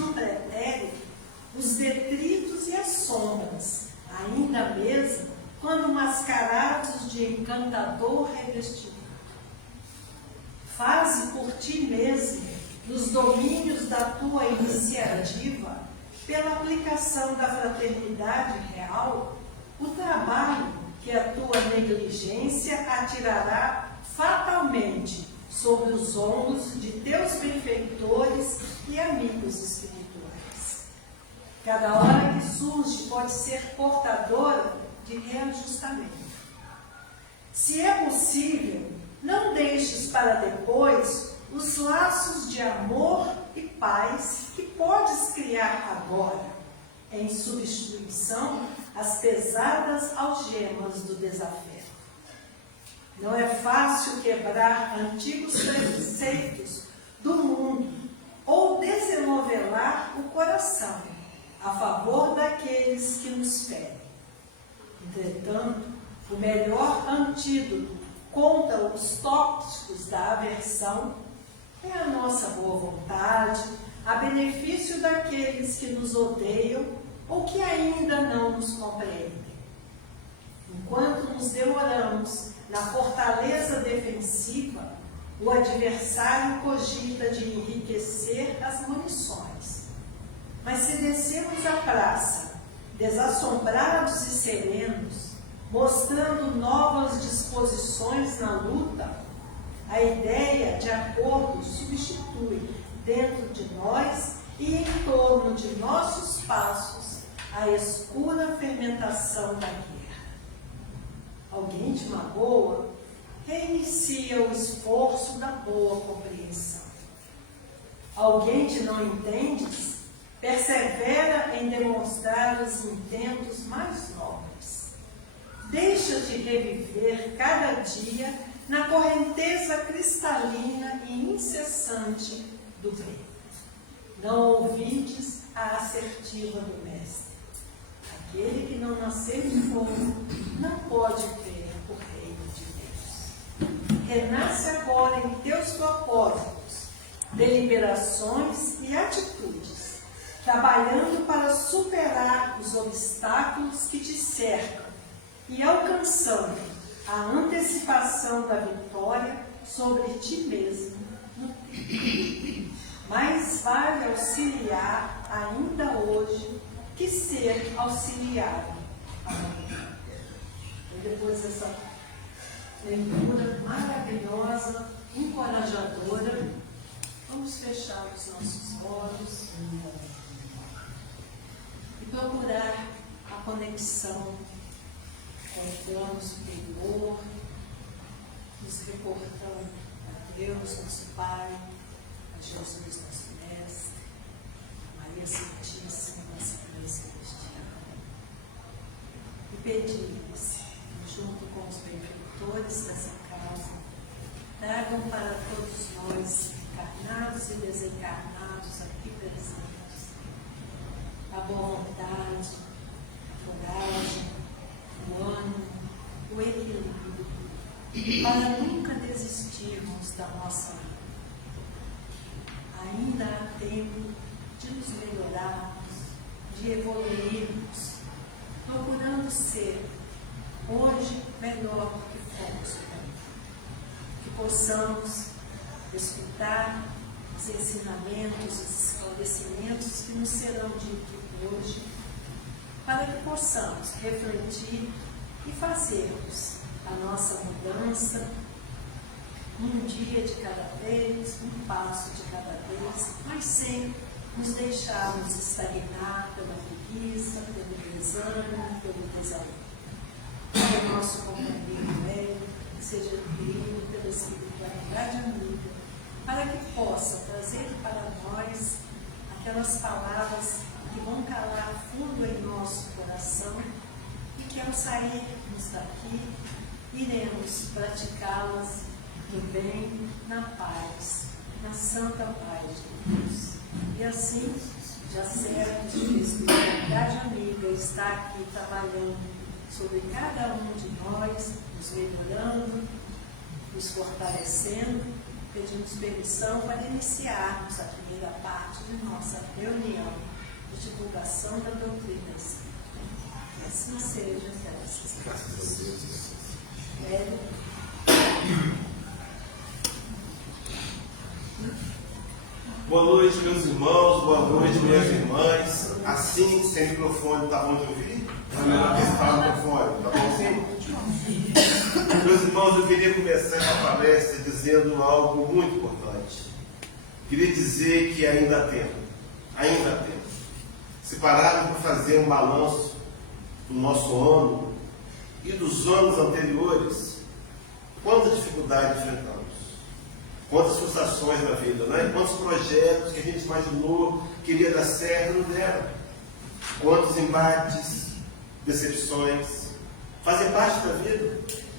no pretérito os detritos e as sombras, ainda mesmo quando mascarados de encantador revestimento. Faze por ti mesmo, nos domínios da tua iniciativa, pela aplicação da fraternidade real, o trabalho que a tua negligência atirará fatalmente sobre os ombros de teus benfeitores e amigos espirituais. Cada hora que surge pode ser portadora de reajustamento. Se é possível, não deixes para depois os laços de amor e paz que podes criar agora, em substituição às pesadas algemas do desafeto. Não é fácil quebrar antigos preceitos do mundo ou desenovelar o coração a favor daqueles que nos ferem. Entretanto, o melhor antídoto contra os tóxicos da aversão é a nossa boa vontade, a benefício daqueles que nos odeiam ou que ainda não nos compreendem. Enquanto nos demoramos na fortaleza defensiva, o adversário cogita de enriquecer as munições. Mas se descemos a praça, desassombrados e serenos, mostrando novas disposições na luta, a ideia de acordo substitui dentro de nós e em torno de nossos passos a escura fermentação da guerra. Alguém te magoa? Reinicia o esforço da boa compreensão. Alguém te não entende? Persevera em demonstrar os intentos mais nobres. Deixa-te reviver cada dia na correnteza cristalina e incessante do bem. Não ouvides a assertiva do Mestre. Aquele que não nasceu de novo não pode ver o reino de Deus. Renasce agora em teus propósitos, deliberações e atitudes, trabalhando para superar os obstáculos que te cercam e alcançando a antecipação da vitória sobre ti mesmo no tempo. Mais vale auxiliar ainda hoje que ser auxiliado amanhã. E depois dessa leitura maravilhosa, encorajadora, vamos fechar os nossos olhos e procurar a conexão com o plano superior, nos reportando a Deus, nosso Pai, a Jesus, nosso Mestre, Maria Santíssima, nossa Mãe Celestial, e pedir-lhes, junto com os benfeitores dessa casa, tragam para todos nós, encarnados e desencarnados aqui presentes, a boa vontade, a coragem, o ânimo, o equilíbrio, para nunca desistirmos da nossa vida. Ainda há tempo de nos melhorarmos, de evoluirmos, procurando ser hoje melhor do que fomos ontem. Que possamos escutar os ensinamentos, os esclarecimentos que nos serão ditos hoje, para que possamos refletir e fazermos a nossa mudança, um dia de cada vez, um passo de cada vez, mas sem nos deixarmos estagnar pela preguiça, pelo desânimo, pelo desalento. Que o nosso companheiro velho seja adquirido pela espiritualidade amiga, para que possa trazer para nós aquelas palavras que vão calar fundo em nosso coração e que ao sairmos daqui iremos praticá-las no bem, na paz, na santa paz de Deus. E assim, já certo de que a espiritualidade amiga está aqui trabalhando sobre cada um de nós, nos melhorando, nos fortalecendo, pedimos permissão para iniciarmos a primeira parte de nossa reunião de divulgação da doutrina espírita. Que assim seja, graças a Deus. Boa noite, meus irmãos, boa noite, minhas irmãs. Assim, sem microfone, tá bom de ouvir? Tá melhor que está no microfone, tá bom sim? Meus irmãos, eu queria começar essa palestra dizendo algo muito importante. Queria dizer que ainda há tempo, ainda há tempo. Se pararmos para fazer um balanço do nosso ano e dos anos anteriores, quantas dificuldades enfrentamos? Quantas frustrações na vida, né? Quantos projetos que a gente imaginou que iria dar certo não deram? Quantos embates, decepções, fazem parte da vida.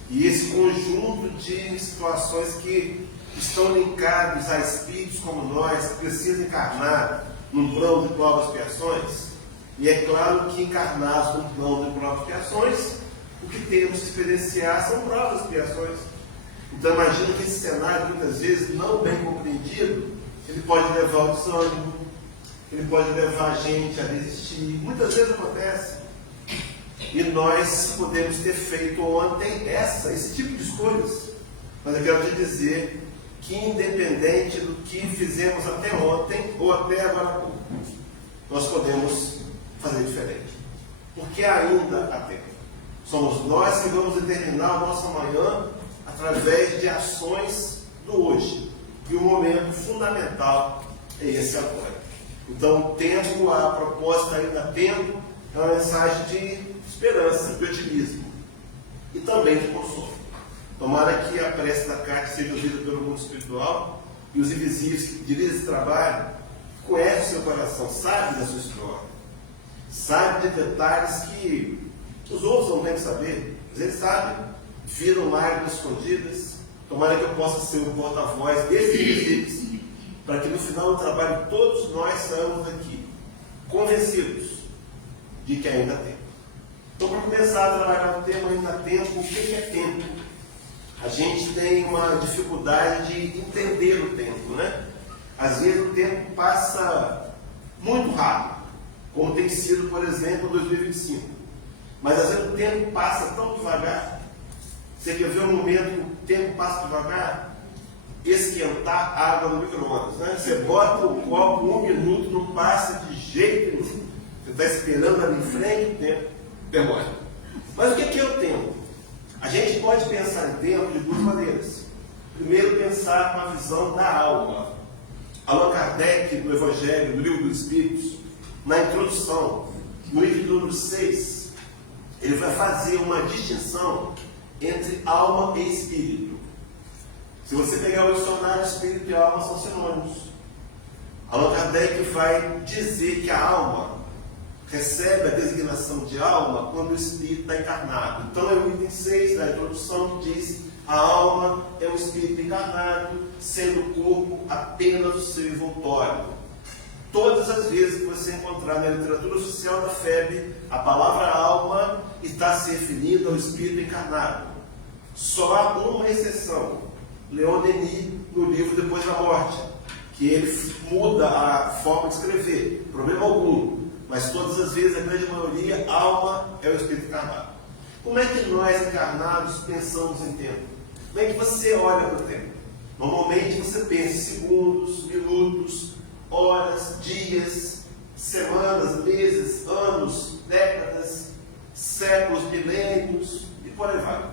E esse conjunto de situações que estão linkados a espíritos como nós, que precisam encarnar num plano de provas e expiações. E é claro que encarnados num plano de provas e expiações, o que temos que experienciar são provas e expiações. Então imagina que esse cenário, muitas vezes, não bem compreendido, ele pode levar ao desânimo, ele pode levar a gente a desistir. Muitas vezes acontece. E nós podemos ter feito ontem esse tipo de escolhas. Mas eu quero te dizer que, independente do que fizemos até ontem ou até agora há pouco, nós podemos fazer diferente. Porque ainda há tempo. Somos nós que vamos determinar o nosso amanhã através de ações do hoje. E o momento fundamental é esse agora. Então, tempo, a proposta ainda há tempo, é uma mensagem de esperança, de otimismo e também de consolo. Tomara que a prece da carta seja ouvida pelo mundo espiritual e os invisíveis que dirigem esse trabalho conhecem o seu coração, sabem da sua história, sabem de detalhes que os outros não têm que saber, mas eles sabem, viram lágrimas escondidas. Tomara que eu possa ser o porta-voz desses invisíveis, para que no final do trabalho todos nós saímos daqui convencidos de que ainda há tempo. Então, para começar a trabalhar o tema ainda há tempo, o que é tempo? A gente tem uma dificuldade de entender o tempo, né? Às vezes o tempo passa muito rápido, como tem sido, por exemplo, 2025. Mas às vezes o tempo passa tão devagar. Você quer ver um momento que o tempo passa devagar? Esquentar água no micro-ondas, né? Você bota o copo 1 minuto, não passa de jeito nenhum. Você está esperando ali em frente, o tempo demora. Mas o que é o tempo? A gente pode pensar em tempo de duas maneiras. Primeiro, pensar com a visão da alma. Allan Kardec, no Evangelho, no Livro dos Espíritos, na introdução, no item número 6, ele vai fazer uma distinção entre alma e espírito. Se você pegar o dicionário, espírito e alma são sinônimos. Allan Kardec vai dizer que a alma recebe a designação de alma quando o espírito está encarnado. Então é o item 6 da introdução que diz: a alma é um espírito encarnado, sendo o corpo apenas o seu envoltório. Todas as vezes que você encontrar na literatura oficial da FEB, a palavra alma está se referindo ao espírito encarnado. Só há uma exceção: Leon Denis, no livro Depois da Morte, que ele muda a forma de escrever, problema algum. Mas todas as vezes, a grande maioria, alma é o espírito encarnado. Como é que nós, encarnados, pensamos em tempo? Como é que você olha para o tempo? Normalmente você pensa em segundos, minutos, horas, dias, semanas, meses, anos, décadas, séculos, milênios e por aí vai.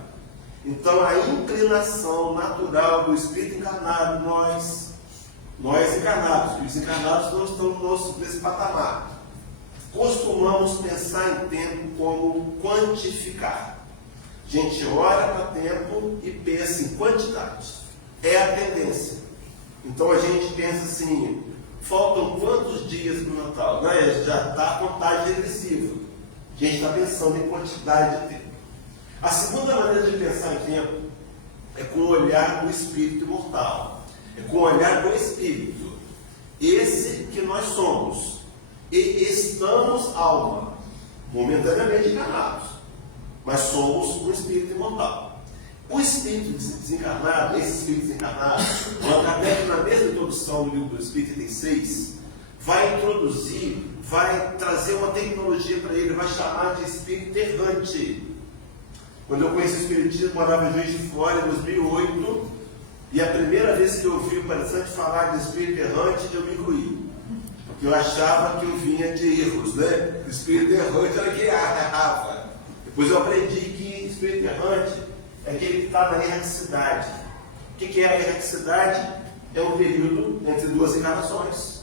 Então a inclinação natural do espírito encarnado, nós encarnados, os encarnados não estão nesse patamar. Costumamos pensar em tempo como quantificar. A gente olha para tempo e pensa em quantidade. É a tendência. Então a gente pensa assim: faltam quantos dias para o Natal? Né? Já está a contagem regressiva. A gente está pensando em quantidade de tempo. A segunda maneira de pensar em tempo é com o olhar do espírito imortal. É com o olhar do espírito. Esse que nós somos. E estamos alma, momentaneamente encarnados, mas somos um espírito imortal. O espírito desencarnado, esse espírito desencarnado, o Kardec, na mesma introdução do livro do Espírito 36, vai introduzir, vai trazer uma tecnologia para ele, vai chamar de espírito errante. Quando eu conheci o Espiritismo, morava em Juiz de Fora, em 2008, e a primeira vez que eu ouvi o palestrante falar de espírito errante, eu me incluí. Porque eu achava que eu vinha de erros, né? O espírito errante era que errava. Depois eu aprendi que espírito errante é aquele que está na erraticidade. O que é a erraticidade? É um período entre duas encarnações.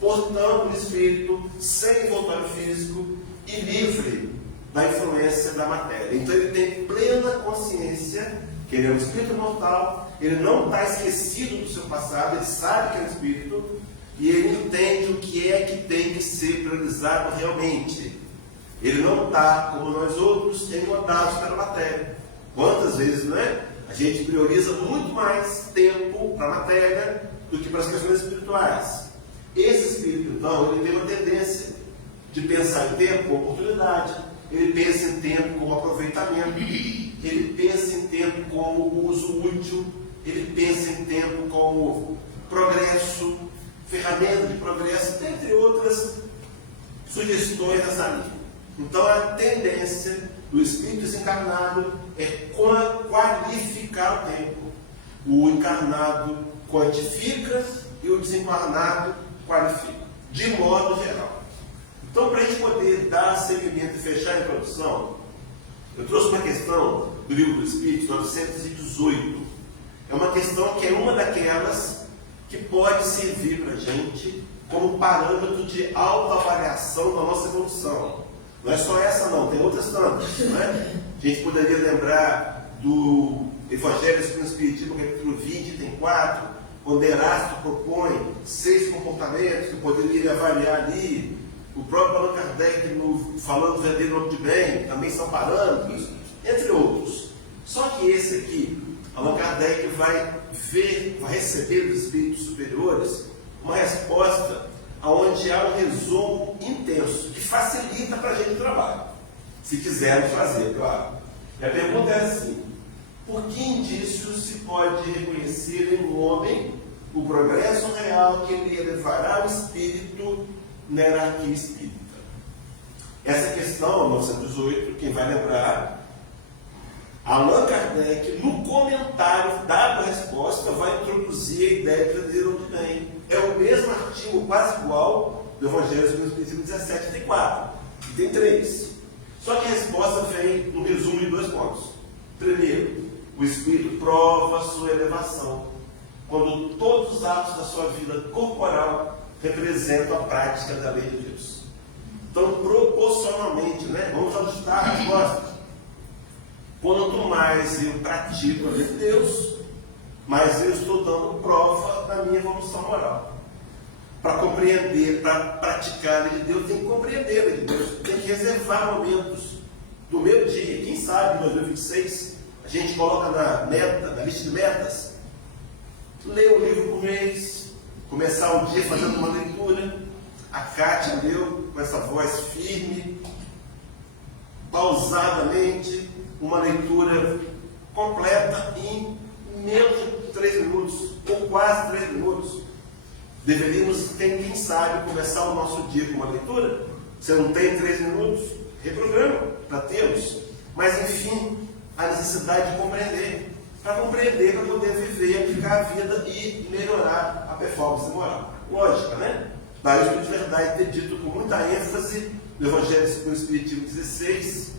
Portanto, o espírito sem envoltório físico e livre da influência da matéria. Então ele tem plena consciência que ele é um espírito mortal, ele não está esquecido do seu passado, ele sabe que é um espírito e ele entende o que é que tem que ser priorizado realmente. Ele não está, como nós outros, engodados pela matéria. Quantas vezes, não é? A gente prioriza muito mais tempo para a matéria do que para as questões espirituais. Esse espírito, então, ele tem uma tendência de pensar em tempo como oportunidade, ele pensa em tempo como aproveitamento, ele pensa em tempo como uso útil, ele pensa em tempo como progresso, ferramenta de progresso, entre outras sugestões dessa linha. Então, a tendência do espírito desencarnado é qualificar o tempo. O encarnado quantifica e o desencarnado qualifica, de modo geral. Então, para a gente poder dar seguimento e fechar a introdução, eu trouxe uma questão do Livro do Espírito, 918. É uma questão que é uma daquelas que pode servir para a gente como parâmetro de autoavaliação da nossa evolução. Não é só essa não, tem outras tantas, não é? A gente poderia lembrar do Evangelho segundo o Espiritismo, capítulo 20, tem 4, onde Erasto propõe 6 comportamentos que poderiam avaliar ali. O próprio Allan Kardec, falando do verdadeiro homem de bem, também são parâmetros, entre outros. Só que esse aqui, Allan Kardec vai receber dos espíritos superiores uma resposta onde há um resumo intenso, que facilita para a gente o trabalho, se quisermos fazer, claro. E a pergunta é assim: por que indícios se pode reconhecer em um homem o progresso real que ele elevará o espírito na hierarquia espírita? Essa questão, 918, quem vai lembrar, Allan Kardec, no comentário dado a resposta, vai introduzir a ideia de verdadeiro homem de bem. É o mesmo artigo quase igual do Evangelho segundo o Espiritismo 17, tem 4, e tem 3. Só que a resposta vem no resumo de 2 pontos. Primeiro, o Espírito prova a sua elevação, quando todos os atos da sua vida corporal representam a prática da lei de Deus. Então, proporcionalmente, né? Vamos ajustar a resposta. Quanto mais eu pratico a lei de Deus, mais eu estou dando prova da minha evolução moral. Para compreender, para praticar a lei de Deus, tem que compreender a lei de Deus, tem que reservar momentos do meu dia. Quem sabe, em 2026, a gente coloca na lista de metas, ler um livro por mês, começar o dia fazendo uma leitura. A Kátia leu com essa voz firme, pausadamente, uma leitura completa em menos de 3 minutos, ou quase 3 minutos. Deveríamos, quem sabe, começar o nosso dia com uma leitura. Você não tem 3 minutos? Reprograma para tê-los. Mas, enfim, a necessidade de compreender. Para compreender, para poder viver, aplicar a vida e melhorar a performance moral. Lógica, né? Daí o Espírito de Verdade ter dito com muita ênfase no Evangelho segundo o Espiritismo 16,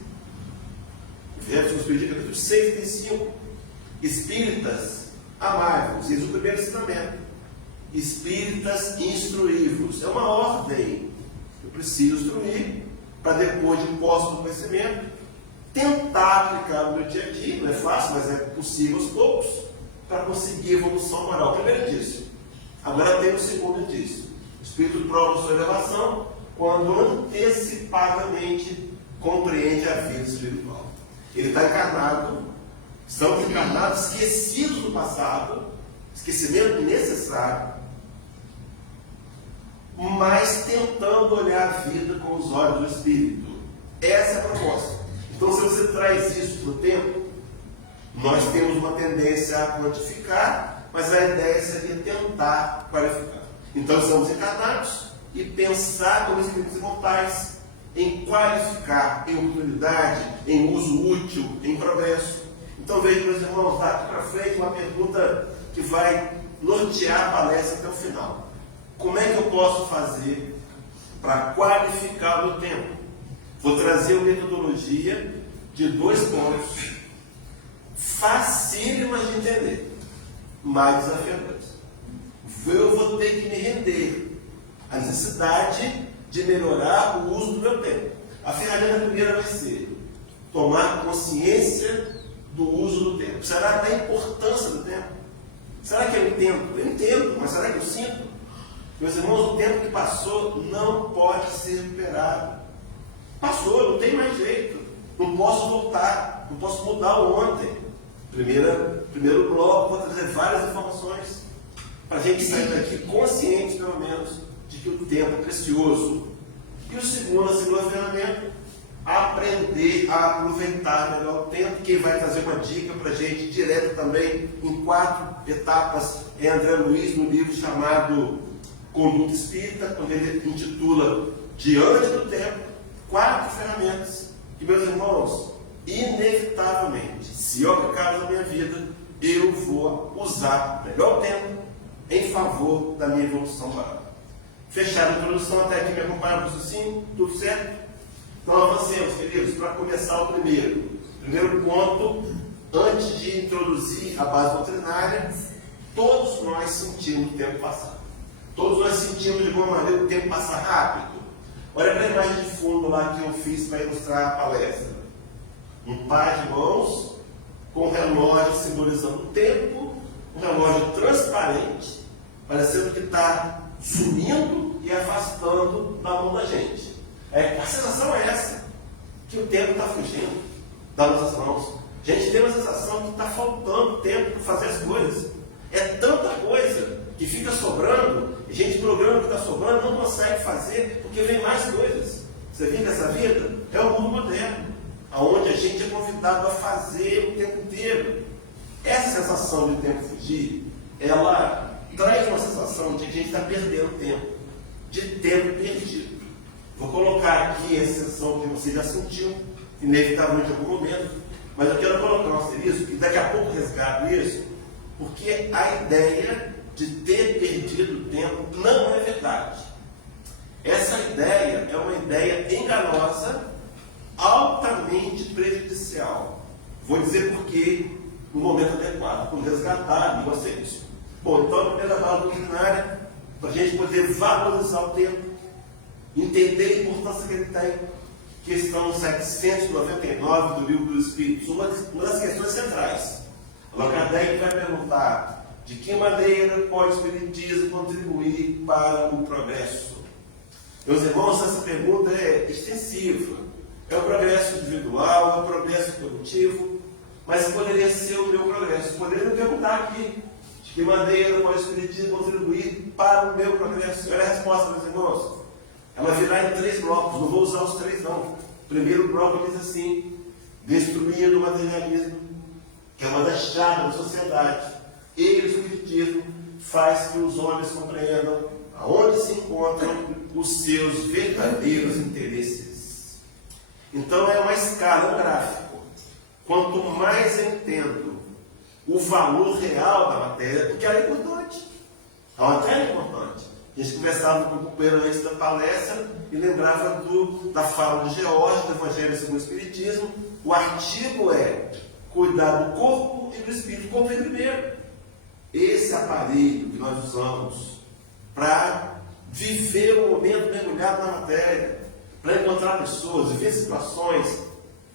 Evangelho segundo o Espiritismo capítulo 6, tem 5. Espíritas, amai-vos. Eis o primeiro ensinamento. Espíritas, instruí-vos. É uma ordem. Eu preciso instruir para depois de posse do conhecimento, tentar aplicar no meu dia a dia. Não é fácil, mas é possível aos poucos, para conseguir evolução moral. Primeiro indício. Agora tem o segundo indício. O Espírito prova sua elevação quando antecipadamente compreende a vida espiritual. Ele está encarnado, estamos encarnados, esquecidos do passado, esquecimento necessário, mas tentando olhar a vida com os olhos do Espírito. Essa é a proposta. Então, se você traz isso no tempo, Nós temos uma tendência a quantificar, mas a ideia seria tentar qualificar. Então, estamos encarnados e pensar como espíritos imortais em qualificar, em oportunidade, em uso útil, em progresso. Então, vejo, meus irmãos, daqui para frente uma pergunta que vai nortear a palestra até o final. Como é que eu posso fazer para qualificar o meu tempo? Vou trazer uma metodologia de 2 pontos, facílimas de entender, mais desafiadores. Eu vou ter que me render à necessidade de melhorar o uso do meu tempo. A ferramenta primeira vai ser tomar consciência do uso do tempo. Será da importância do tempo? Será que eu entendo? Eu entendo, mas será que eu sinto? Meus irmãos, o tempo que passou não pode ser recuperado. Passou, não tem mais jeito. Não posso voltar, não posso mudar o ontem. Primeiro bloco, vou trazer várias informações para a gente sair daqui conscientes, pelo menos, de que o tempo é precioso. E a segunda ferramenta, aprender a aproveitar melhor o tempo. Quem vai trazer uma dica para a gente direto também, em 4 etapas, é André Luiz, no livro chamado Conduta Espírita, onde ele intitula Diante do Tempo, 4 ferramentas que, meus irmãos, inevitavelmente, se eu aplicar na minha vida, eu vou usar melhor o tempo em favor da minha evolução moral. Fechada a introdução, até aqui me acompanha o raciocínio, tudo certo? Então avancemos, queridos, para começar o primeiro ponto, antes de introduzir a base doutrinária, todos nós sentimos o tempo passar. Todos nós sentimos de alguma maneira o tempo passar rápido. Olha para a imagem de fundo lá que eu fiz para ilustrar a palestra. Um par de mãos com um relógio simbolizando o tempo, um relógio transparente, parecendo que está sumindo e afastando da mão da gente. A sensação é essa, que o tempo está fugindo das nossas mãos. A gente tem uma sensação que está faltando tempo para fazer as coisas. É tanta coisa que fica sobrando, e a gente programa que está sobrando, não consegue fazer porque vem mais coisas. Você vê que essa vida é o mundo moderno, onde a gente é convidado a fazer o tempo inteiro. Essa sensação de tempo fugir, ela traz uma sensação de que a gente está perdendo tempo, de tempo perdido. Vou colocar aqui a sensação que você já sentiu, inevitavelmente em algum momento, mas eu quero colocar um asterisco e daqui a pouco resgato isso, porque a ideia de ter perdido tempo não é verdade. Essa ideia é uma ideia enganosa, altamente prejudicial. Vou dizer por quê no momento adequado, por resgatar e você isso. Bom, então a primeira base doutrinária, para a gente poder valorizar o tempo, entender a importância que ele tem, questão 799 do Livro dos Espíritos, uma das questões centrais. Allan Kardec vai perguntar de que maneira pode o Espiritismo contribuir para o progresso. Meus irmãos, essa pergunta é extensiva. É o progresso individual, é o progresso coletivo, mas poderia ser o meu progresso. Poderia me perguntar aqui, de que maneira pode o Espiritismo contribuir para o meu progresso? Olha a resposta, meus irmãos. Ela virá em 3 blocos, não vou usar os 3 não. O primeiro bloco diz assim: destruindo o materialismo, que é uma das chaves da sociedade. E o Espiritismo faz que os homens compreendam aonde se encontram os seus verdadeiros interesses. Então é uma escala, um gráfico. Quanto mais eu entendo o valor real da matéria, porque ela é importante. A matéria é importante. A gente conversava com o companheiro antes da palestra e lembrava da fala de George, do Evangelho segundo o Espiritismo. O artigo é cuidar do corpo e do espírito. Como vem primeiro? Esse aparelho que nós usamos para viver o momento mergulhado na matéria, para encontrar pessoas, viver situações,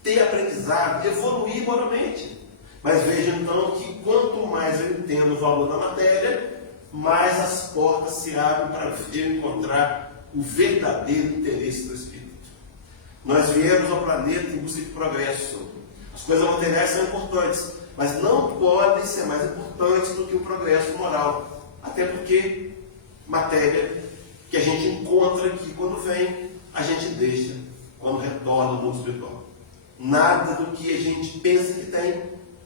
ter aprendizado, evoluir moralmente. Mas veja então que quanto mais eu entendo o valor da matéria, mais as portas se abrem para eu encontrar o verdadeiro interesse do Espírito. Nós viemos ao planeta em busca de progresso. As coisas materiais são importantes, mas não podem ser mais importantes do que o progresso moral. Até porque matéria que a gente encontra aqui quando vem, a gente deixa quando retorna ao mundo espiritual. Nada do que a gente pensa que tem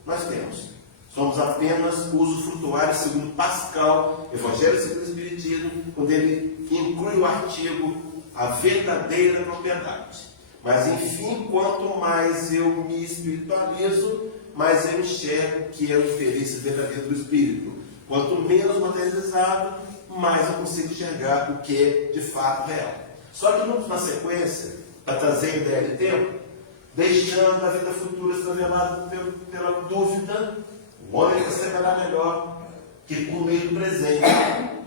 nós temos. Somos apenas usufrutuários segundo Pascal, Evangelho segundo o Espiritismo, quando ele inclui o artigo a verdadeira propriedade. Mas, enfim, quanto mais eu me espiritualizo, mais eu enxergo que é o interesse verdadeiro do Espírito. Quanto menos materializado, mais eu consigo enxergar o que é de fato real. Só que na sequência, para trazer a ideia de tempo, deixando a vida futura extraviolada pela dúvida, o homem perceberá melhor que por meio do presente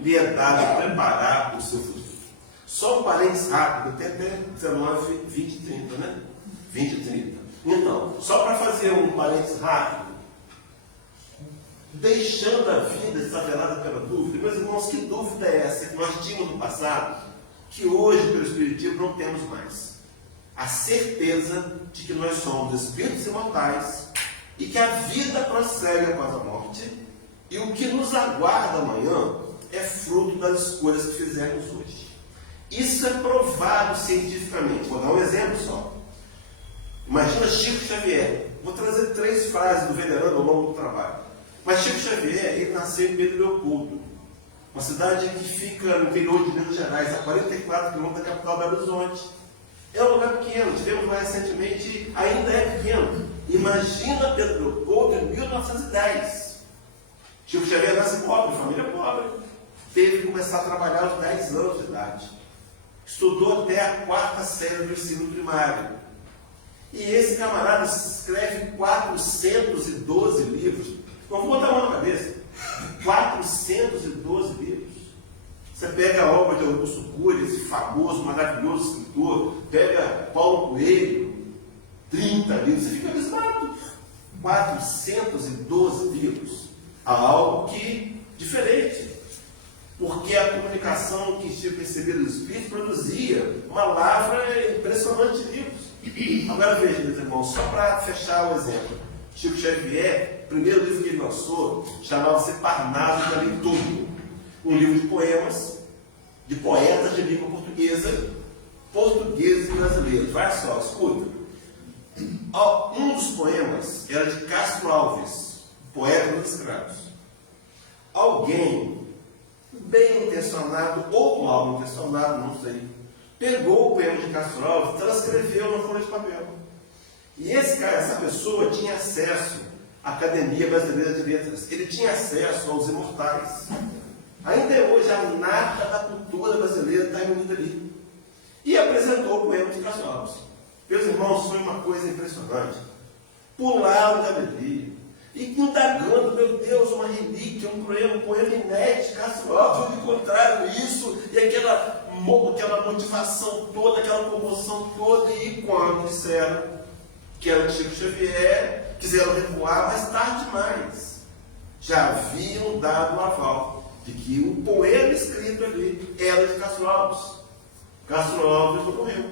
lhe é dado preparar o seu futuro. Só um parênteses rápido, tem até 19, 20 e 30, né? 20 e 30. Então, só para fazer um parênteses rápido, deixando a vida extraviolada pela dúvida, meus irmãos, que dúvida é essa que nós tínhamos no passado, que hoje, pelo Espiritismo, não temos mais? A certeza de que nós somos espíritos imortais e que a vida prossegue após a morte, e o que nos aguarda amanhã é fruto das escolhas que fizemos hoje. Isso é provado cientificamente. Vou dar um exemplo só. Imagina Chico Xavier. Vou trazer 3 frases do venerando ao longo do trabalho. Mas Chico Xavier, ele nasceu em Pedro Leopoldo, uma cidade que fica no interior de Minas Gerais, a 44 quilômetros da capital Belo Horizonte. É um lugar pequeno, tivemos lá recentemente, ainda é pequeno. Imagina Pedro Leopoldo em 1910. Chico Xavier nasce pobre, família pobre. Teve que começar a trabalhar aos 10 anos de idade. Estudou até a 4ª série do ensino primário. E esse camarada escreve 412 livros. Vamos botar a mão na cabeça. 412 livros. Você pega a obra de Augusto Cury, esse famoso, maravilhoso escritor, pega Paulo Coelho, 30 livros, você fica abismado. 412 livros. Há algo que diferente. Porque a comunicação que Chico recebia do Espírito produzia uma lavra impressionante de livros. Agora veja, meus irmãos, só para fechar o exemplo. Chico Xavier, o primeiro livro que ele lançou, chamava-se Parnaso da Leitura. Um livro de poemas, de poetas de língua portuguesa, portugueses e brasileiros. Vai só, escuta. Um dos poemas era de Castro Alves, poeta dos escravos. Alguém, bem intencionado ou mal intencionado, não sei, pegou o poema de Castro Alves e transcreveu na folha de papel. E essa pessoa tinha acesso à Academia Brasileira de Letras. Ele tinha acesso aos imortais. Ainda hoje, a nata da cultura brasileira está reunida ali. E apresentou o poema de Castro Alves. Meus irmãos, foi uma coisa impressionante. Pularam da alegria. E indagando, meu Deus, uma relíquia, um poema inédito de Castro Alves. Onde encontraram isso e aquela motivação toda, aquela comoção toda. E quando disseram que era o Chico Xavier, quiseram recuar, mas tarde demais. Já haviam dado o aval de que o poema escrito ali era de Castro Alves. Castro Alves não morreu.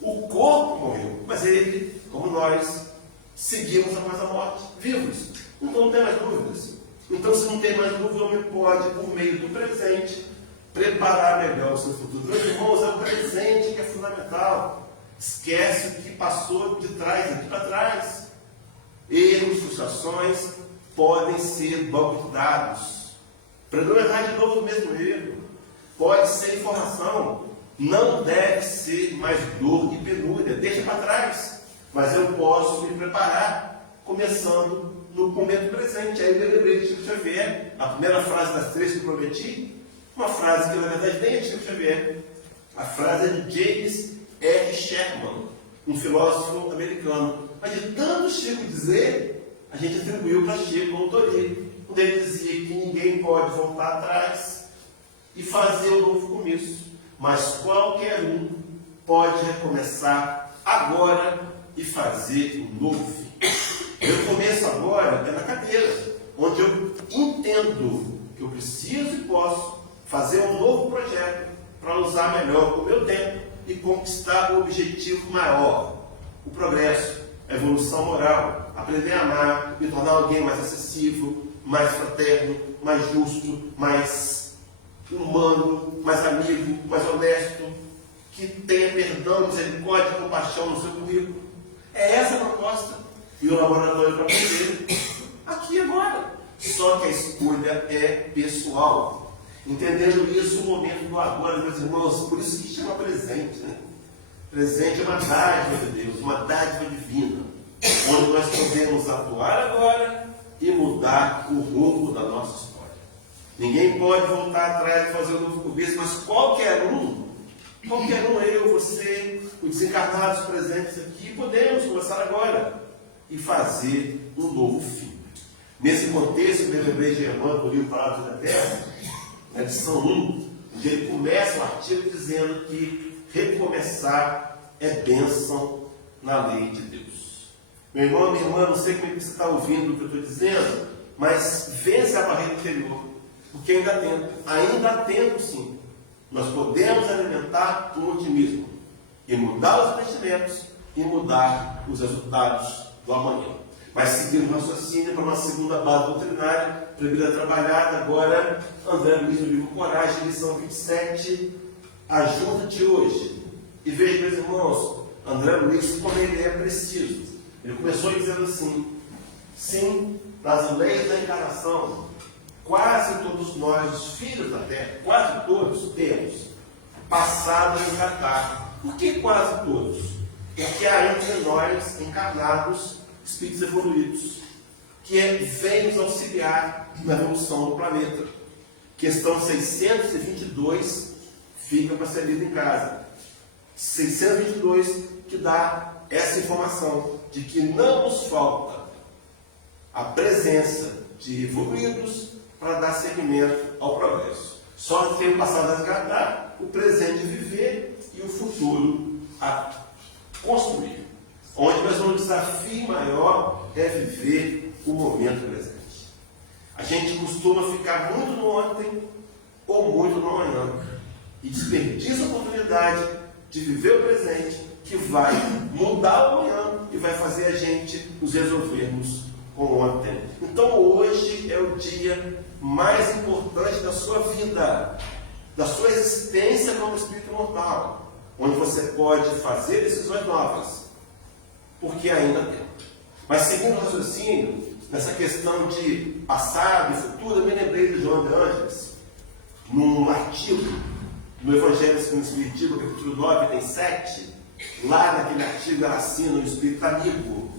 O corpo morreu, mas ele, como nós, seguimos após a morte, vivos. Então não tem mais dúvidas. Então, se não tem mais dúvida, o homem pode, por meio do presente, preparar melhor o seu futuro. Meus irmãos, é o presente que é fundamental. Esquece o que passou de trás, aqui para trás. Erros, frustrações podem ser banco de dados. Para não errar de novo no mesmo erro. Pode ser informação. Não deve ser mais dor e penúria. Deixa para trás. Mas eu posso me preparar, começando no momento presente. Aí eu lembrei de Chico Xavier, a primeira frase das 3 que eu prometi, uma frase que na verdade nem é de Chico Xavier. A frase é de James R. Sherman, um filósofo americano. Mas de tanto Chico dizer, a gente atribuiu para Chico a autoria. Quando ele dizia que ninguém pode voltar atrás e fazer um novo começo, mas qualquer um pode recomeçar agora e fazer um novo fim. Eu começo agora na cadeira, onde eu entendo que eu preciso e posso fazer um novo projeto para usar melhor o meu tempo e conquistar o objetivo maior, o progresso, a evolução moral, aprender a amar, me tornar alguém mais acessível, mais fraterno, mais justo, mais humano, mais amigo, mais honesto, que tenha perdão, misericórdia e compaixão no seu currículo. É essa a proposta. E o laboratório para aprender aqui agora. Só que a escolha é pessoal. Entendendo isso, o momento do agora, meus irmãos, por isso que chama presente, né? Presente é uma dádiva de Deus, uma dádiva divina, onde nós podemos atuar agora e mudar o rumo da nossa história. Ninguém pode voltar atrás e fazer um novo começo, mas qualquer um, eu, você, os desencarnados presentes aqui, podemos começar agora e fazer um novo fim. Nesse contexto, eu lembrei de Germano, do livro Palavras da Terra, na edição 1, onde ele começa o artigo dizendo que recomeçar é bênção na lei de Deus. Meu irmão, minha irmã, não sei como é que você está ouvindo o que eu estou dizendo, mas vence a barreira interior, porque ainda há tempo sim. Nós podemos alimentar o otimismo e mudar os investimentos e mudar os resultados do amanhã. Mas seguindo o raciocínio para uma segunda base doutrinária, primeira trabalhada, agora André Luiz no livro Coragem, lição 27, ajuda-te hoje. E veja, meus irmãos, André Luiz, como ele é preciso. Ele começou dizendo assim: sim, nas leis da encarnação, quase todos nós, os filhos da terra, quase todos temos passado a encarnar. Por que quase todos? Porque há entre nós, encarnados, espíritos evoluídos, que vêm nos auxiliar na evolução do planeta. Questão 622 fica para ser lida em casa. 622 que dá essa informação de que não nos falta a presença de evoluídos para dar seguimento ao progresso. Só tem o passado a resgatar, o presente a viver e o futuro a construir. Onde mas um desafio maior é viver o momento presente. A gente costuma ficar muito no ontem ou muito no amanhã e desperdiça a oportunidade de viver o presente, que vai mudar o amanhã e vai fazer a gente nos resolvermos com ontem. Então hoje é o dia mais importante da sua vida, da sua existência como espírito mortal, onde você pode fazer decisões novas, porque ainda tem. Mas seguindo o raciocínio, nessa questão de passado e futuro, eu me lembrei de João de Ângeles, num artigo no Evangelho segundo o Espiritismo, capítulo 9, tem 7, lá naquele artigo ela assina o Espírito Amigo,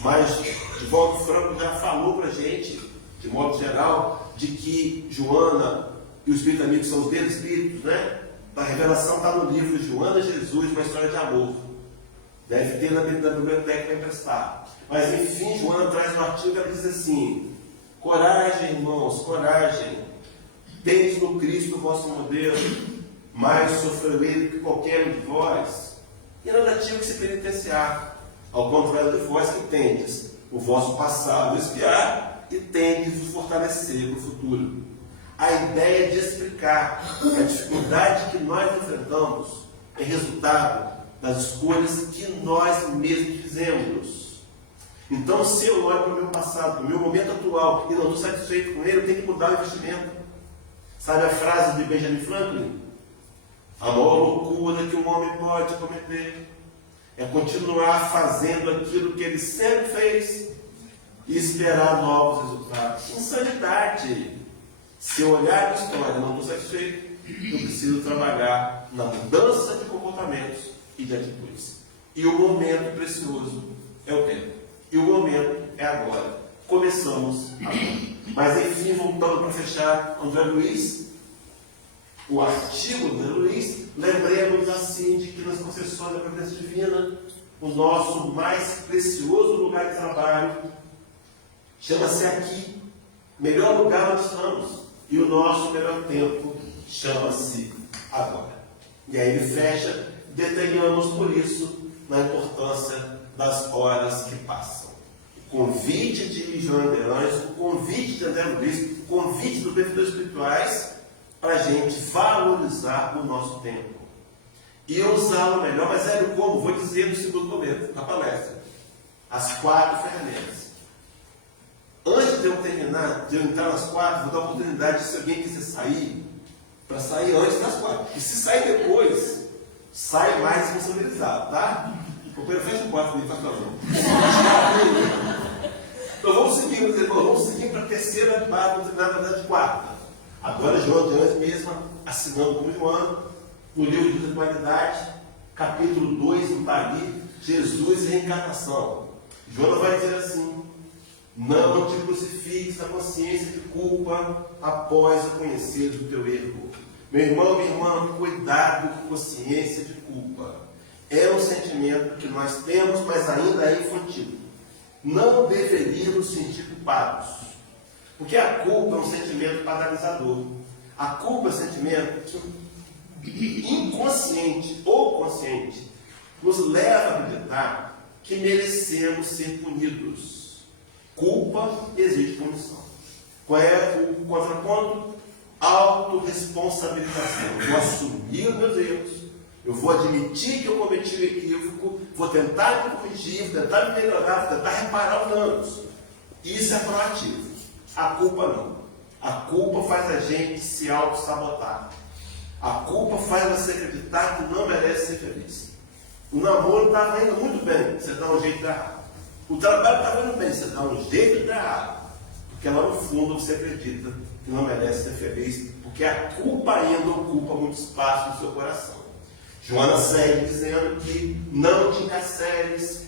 mas Divaldo Franco já falou para a gente, de modo geral, de que Joana e o Espírito Amigo são os mesmos espíritos, né? A revelação está no livro Joana e Jesus, uma história de amor. Deve ter na biblioteca para emprestar. Mas enfim, Joana traz um artigo que ela diz assim: coragem, irmãos, coragem. Tendes no Cristo o vosso modelo, mais sofreu ele que qualquer um de vós, e nada tinha que se penitenciar, ao contrário de vós que tendes o vosso passado espiar e tendes o fortalecer no futuro. A ideia de explicar que a dificuldade que nós enfrentamos é resultado das escolhas que nós mesmos fizemos. Então, se eu olho para o meu passado, para o meu momento atual, e não estou satisfeito com ele, eu tenho que mudar o investimento. Sabe a frase de Benjamin Franklin? A maior loucura que um homem pode cometer é continuar fazendo aquilo que ele sempre fez e esperar novos resultados. Insanidade. Se eu olhar a história e não estou satisfeito, eu preciso trabalhar na mudança de comportamentos e de atitudes. E o momento precioso é o tempo. E o momento é agora. Começamos agora. Mas enfim, voltando para fechar, André Luiz, o artigo do André Luiz, lembremos assim de que nas concessões da Providência Divina, o nosso mais precioso lugar de trabalho chama-se aqui, melhor lugar onde estamos, e o nosso melhor tempo chama-se agora. E aí ele fecha, detalhamos por isso na importância das horas que passam. O convite de João de Anjos, o convite de André Luiz, o convite dos benfeitores espirituais para a gente valorizar o nosso tempo e usá-lo melhor. Mas é como? Vou dizer no segundo momento da palestra. As 4 ferramentas. Antes de eu terminar, de eu entrar nas 4, vou dar a oportunidade de, se alguém quiser sair, para sair antes das 4. E se sair depois, sai mais responsabilizado, tá? O companheiro fecha o quarto, me faz favor. Então vamos seguir, meus irmãos, vamos seguir para a terceira base, na verdade, quarta. Agora, João de antes mesmo, assinando como João, no livro de Atualidade, capítulo 2, está ali, Jesus e reencarnação. João vai dizer assim: não te crucifiques na consciência de culpa após conhecer o teu erro. Meu irmão, minha irmã, cuidado com consciência de culpa. É um sentimento que nós temos, mas ainda é infantil. Não deveríamos sentir culpados. Porque a culpa é um sentimento paralisador. A culpa é um sentimento que, inconsciente ou consciente, nos leva a acreditar que merecemos ser punidos. Culpa exige punição. Qual é o contraponto? Autorresponsabilização. Eu vou assumir os meus erros, eu vou admitir que eu cometi o equívoco, vou tentar me corrigir, vou tentar me melhorar, vou tentar reparar os danos. Isso é proativo. A culpa não. A culpa faz a gente se auto-sabotar. A culpa faz você acreditar que não merece ser feliz. O namoro estava indo muito bem, você dá um jeito de dar errado. O trabalho estava indo bem, você dá um jeito de dar errado. Porque lá no fundo você acredita que não merece ser feliz, porque a culpa ainda ocupa muito espaço no seu coração. Joana segue dizendo que não te encarceres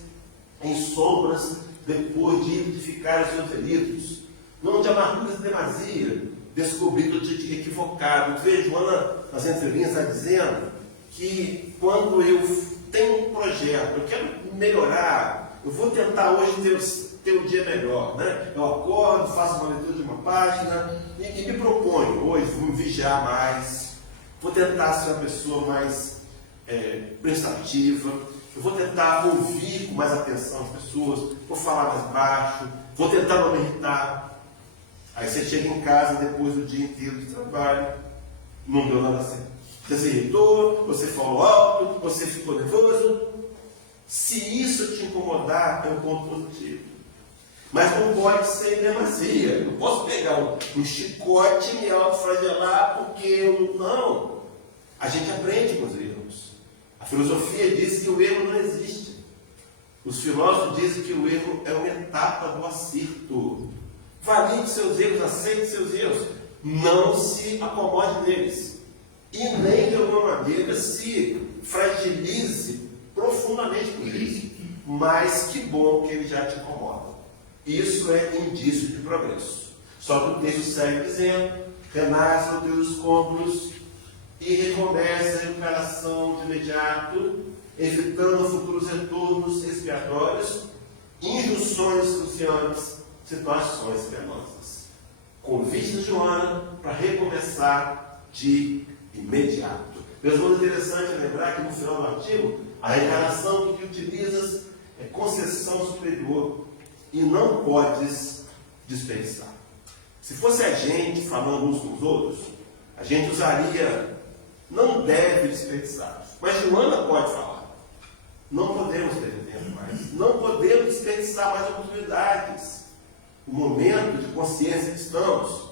em sombras depois de identificar os seus delitos. Não te amargures demasia, descobrindo-te equivocado. Veja, Joana, nas entrelinhas, está dizendo que quando eu tenho um projeto, eu quero melhorar, eu vou tentar hoje ter um dia melhor, né? Eu acordo, faço uma leitura de uma página e me proponho hoje, vou me vigiar mais, vou tentar ser uma pessoa mais prestativa, eu vou tentar ouvir com mais atenção as pessoas, vou falar mais baixo, vou tentar não me irritar. Aí você chega em casa depois do dia inteiro de trabalho, não deu nada certo. Você se irritou, você falou alto, você ficou nervoso. Se isso te incomodar, é um ponto positivo. Mas não pode ser demasia. Eu não posso pegar um chicote e me autoflagelar porque eu não. A gente aprende com os erros. A filosofia diz que o erro não existe. Os filósofos dizem que o erro é uma etapa do acerto. Valide seus erros, aceite seus erros. Não se acomode neles. E nem de alguma maneira se fragilize profundamente por isso. Mas que bom que ele já te incomoda. Isso é indício de progresso. Só que o texto segue dizendo: renasce os teus escombros e recomeça a recuperação de imediato, evitando futuros retornos expiatórios, injunções cruciantes, situações penosas. Convite de Joana para recomeçar de imediato. Meus irmãos, é interessante lembrar que no final do artigo, a reencarnação que utilizas é concessão superior e não podes desperdiçar. Se fosse a gente falando uns com os outros, a gente usaria não deve desperdiçar. Mas Joana pode falar. Não podemos perder tempo mais. Não podemos desperdiçar mais oportunidades. O momento de consciência que estamos,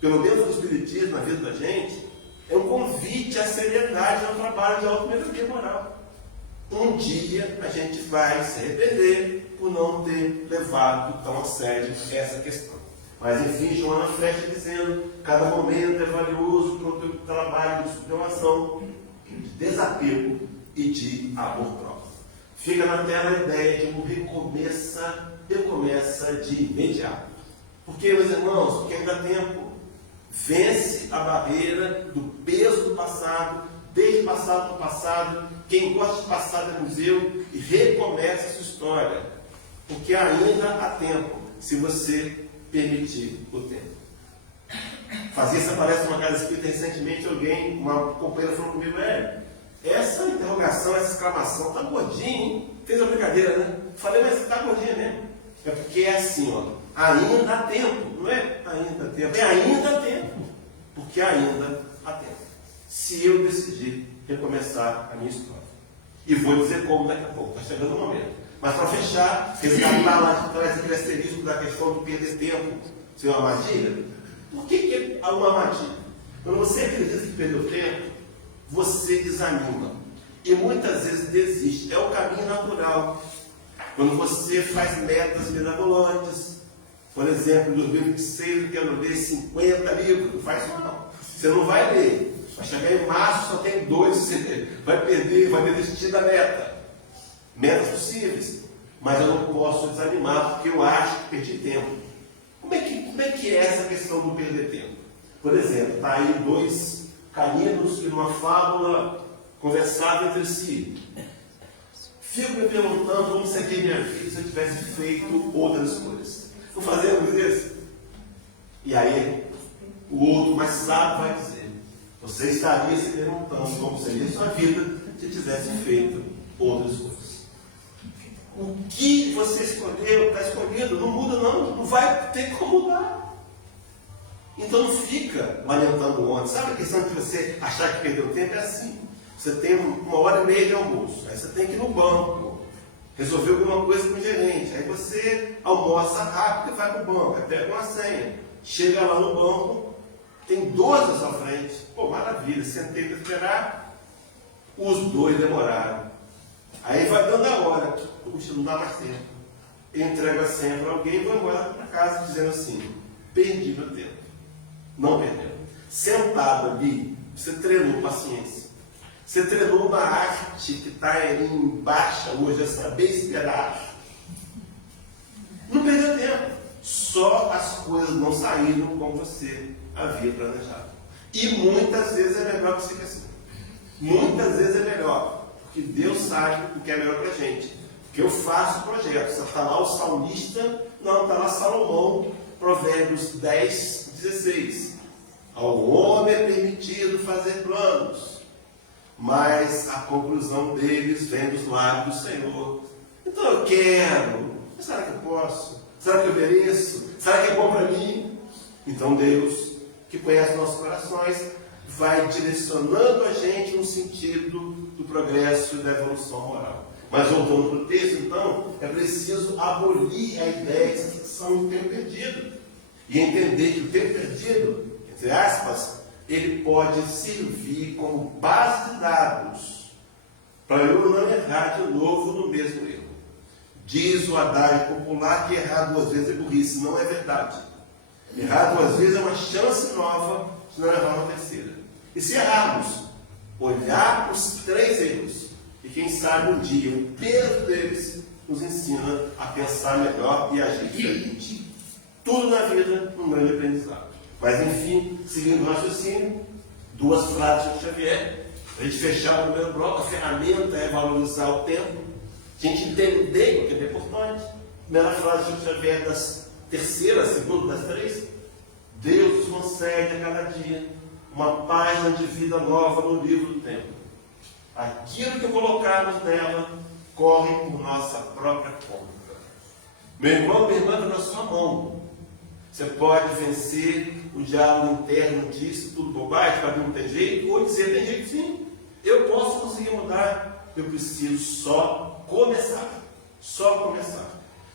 pelo menos no Espiritismo, na vida da gente, é um convite à seriedade ao trabalho de automelhoria moral. Um dia a gente vai se arrepender por não ter levado tão a sério essa questão. Mas enfim, Joana fecha dizendo: cada momento é valioso para o teu trabalho de superação, de desapego e de amor próprio. Fica na tela a ideia de um recomeça de imediato. Porque, meus irmãos, porque ainda há tempo. Vence a barreira do peso do passado, desde o passado do passado. Quem gosta de passado é museu, e recomeça a sua história. Porque ainda há tempo, se você permitir o tempo. Fazia essa palestra numa casa espírita recentemente, uma companheira falou comigo: essa interrogação, essa exclamação, tá gordinho, hein? Fez uma brincadeira, né? Falei: mas tá gordinha mesmo. É porque é assim, ó, ainda há tempo, não é ainda há tempo, é ainda há tempo, porque ainda há tempo. Se eu decidir recomeçar a minha história. E vou dizer como daqui a pouco, está chegando o momento. Mas para fechar, resgatar lá de trás aquele asterisco da questão de perder tempo ser uma armadilha. Por que é uma armadilha? Quando você acredita que perdeu tempo, você desanima. E muitas vezes desiste. É o caminho natural. Quando você faz metas mirabolantes, Por exemplo, em 2026 eu quero ler 50 livros. Não faz isso não. Você não vai ler. Vai chegar em março, só tem 2, você vai perder, vai desistir da meta. Metas possíveis. Mas eu não posso desanimar porque eu acho que perdi tempo. Como é que é essa questão do perder tempo? Por exemplo, está aí 2 caninos que numa fábula conversavam entre si. Fico me perguntando como seria minha vida se eu tivesse feito outras coisas. Não fazemos isso? E aí, o outro mais sábio vai dizer: você estaria se perguntando como seria a sua vida se tivesse feito outras coisas. O que você escolheu, está escolhido, não muda não vai ter como mudar. Então não fica lamentando ontem. Sabe a questão de você achar que perdeu tempo? É assim. Você tem 1h30 de almoço, aí você tem que ir no banco, resolver alguma coisa com o gerente, aí você almoça rápido e vai para o banco, aí pega uma senha, chega lá no banco, tem 12 à sua frente. Pô, maravilha, sentei para esperar, os 2 demoraram. Aí vai dando a hora, puxa, não dá mais tempo. Eu entrego a senha para alguém e vou embora para casa dizendo assim: perdi meu tempo. Não perdeu. Sentado ali, você treinou paciência. Você treinou uma arte que está em baixa hoje, é saber esperar. Não perdeu tempo. Só as coisas não saíram como você havia planejado. E muitas vezes é melhor que você quer assim. Muitas vezes é melhor. Porque Deus sabe o que é melhor para a gente. Porque eu faço projetos. Está lá o salmista, não, está lá Salomão, Provérbios 10, 16. Ao homem é permitido fazer planos, mas a conclusão deles vem dos lábios do Senhor. Então eu quero, mas será que eu posso? Será que eu mereço? Será que é bom para mim? Então Deus, que conhece nossos corações, vai direcionando a gente no sentido do progresso e da evolução moral. Mas voltando para o texto, então, é preciso abolir a ideia de ficção do tempo perdido. E entender que o tempo perdido, entre aspas, ele pode servir como base de dados para eu não errar de novo no mesmo erro. Diz o adágio popular que errar 2 vezes é burrice. Não é verdade. Errar 2 vezes é uma chance nova de não errar uma terceira. E se errarmos, olhar os 3 erros, e quem sabe um dia o peso deles nos ensina a pensar melhor e agir diferente. Tudo na vida um grande aprendizado. Mas enfim, seguindo o raciocínio, 2 frases de Xavier, para a gente fechar o primeiro bloco. A ferramenta é valorizar o tempo, a gente entender o que é importante. Primeira frase de Xavier, das terceira, segunda, das 3: Deus nos concede a cada dia uma página de vida nova no livro do tempo. Aquilo que colocarmos nela corre por nossa própria conta. Meu irmão, minha irmã, está na sua mão. Você pode vencer o diálogo interno disso, tudo bobagem, para mim não tem jeito, ou dizer: tem jeito sim, eu posso conseguir mudar, eu preciso só começar. Só começar.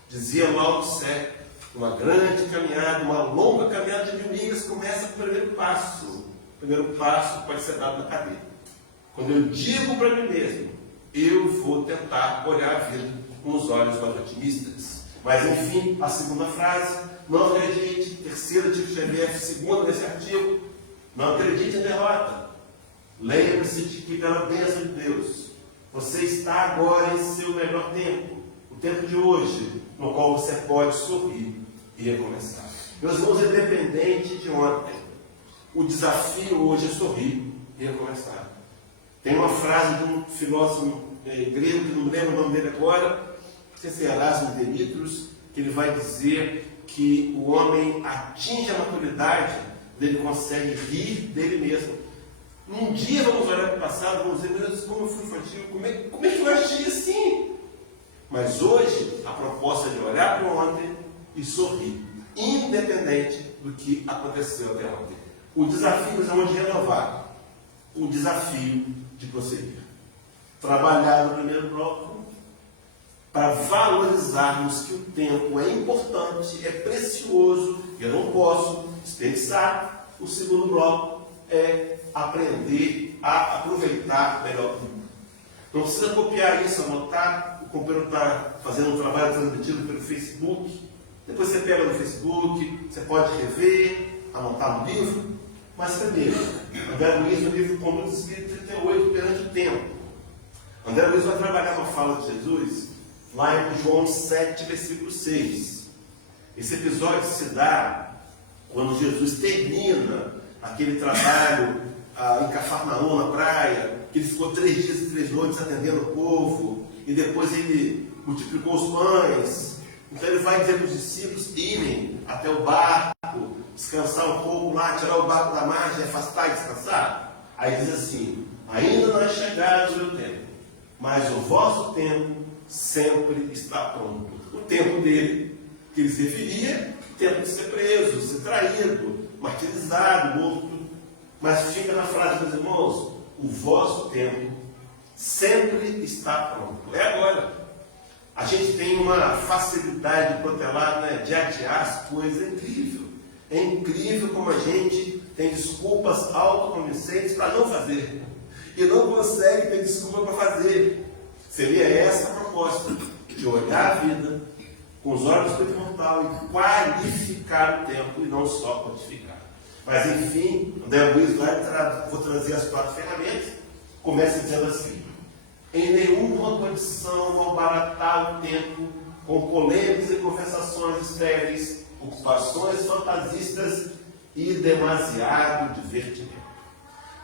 Dizia Lao Tse, uma grande caminhada, uma longa caminhada de 1000 milhas começa com o primeiro passo. O primeiro passo pode ser dado na cadeira. Quando eu digo para mim mesmo, eu vou tentar olhar a vida com os olhos mais otimistas. Mas enfim, a segunda frase: não acredite. Terceira de Xavier, segunda desse artigo: não acredite em derrota. Lembre-se de que, pela bênção de Deus, você está agora em seu melhor tempo. O tempo de hoje, no qual você pode sorrir e recomeçar. Meus irmãos, independente de ontem, o desafio hoje é sorrir e recomeçar. Tem uma frase de um filósofo grego, que não me lembro o nome dele agora, não sei se é Erasmo Demetrius, que ele vai dizer que o homem atinge a maturidade, ele consegue rir dele mesmo. Um dia vamos olhar para o passado, vamos dizer: meu Deus, como eu fui infantil, como é que eu agi assim? Mas hoje, a proposta é de olhar para ontem e sorrir, independente do que aconteceu até ontem. O desafio é onde renovar, o desafio de prosseguir. Trabalhar no primeiro bloco para valorizarmos que o tempo é importante, é precioso, eu não posso desperdiçar. O segundo bloco é aprender a aproveitar melhor o tempo. Não precisa copiar isso, anotar. O companheiro está fazendo um trabalho transmitido pelo Facebook, Depois você pega no Facebook, você pode rever, anotar no livro. Mas primeiro, André Luiz, no livro Conduta Espírita 38, perante o tempo. André Luiz vai trabalhar uma fala de Jesus lá em João 7, versículo 6. Esse episódio se dá quando Jesus termina aquele trabalho em Cafarnaum, na praia, que ele ficou 3 dias e 3 noites atendendo o povo, e depois ele multiplicou os pães. Então ele vai dizer para os discípulos irem até o barco, descansar um pouco lá, tirar o barco da margem, afastar e descansar. Aí diz assim: ainda não é chegado o meu tempo, mas o vosso tempo sempre está pronto. O tempo dele, que ele se referia, o tempo de ser preso, ser traído, martirizado, morto. Mas fica na frase, meus irmãos, o vosso tempo sempre está pronto. É agora. A gente tem uma facilidade de protelar, né, de adiar as coisas, é incrível. É incrível como a gente tem desculpas autoconvincentes para não fazer. E não consegue ter desculpa para fazer. Seria essa a proposta, de olhar a vida com os olhos do imortal e qualificar o tempo e não só quantificar. Mas enfim, André Luiz vou trazer as 4 ferramentas. Começa dizendo assim: em nenhuma condição vão baratar o tempo com polêmicas e conversações estéreis, ocupações fantasistas e demasiado divertimento.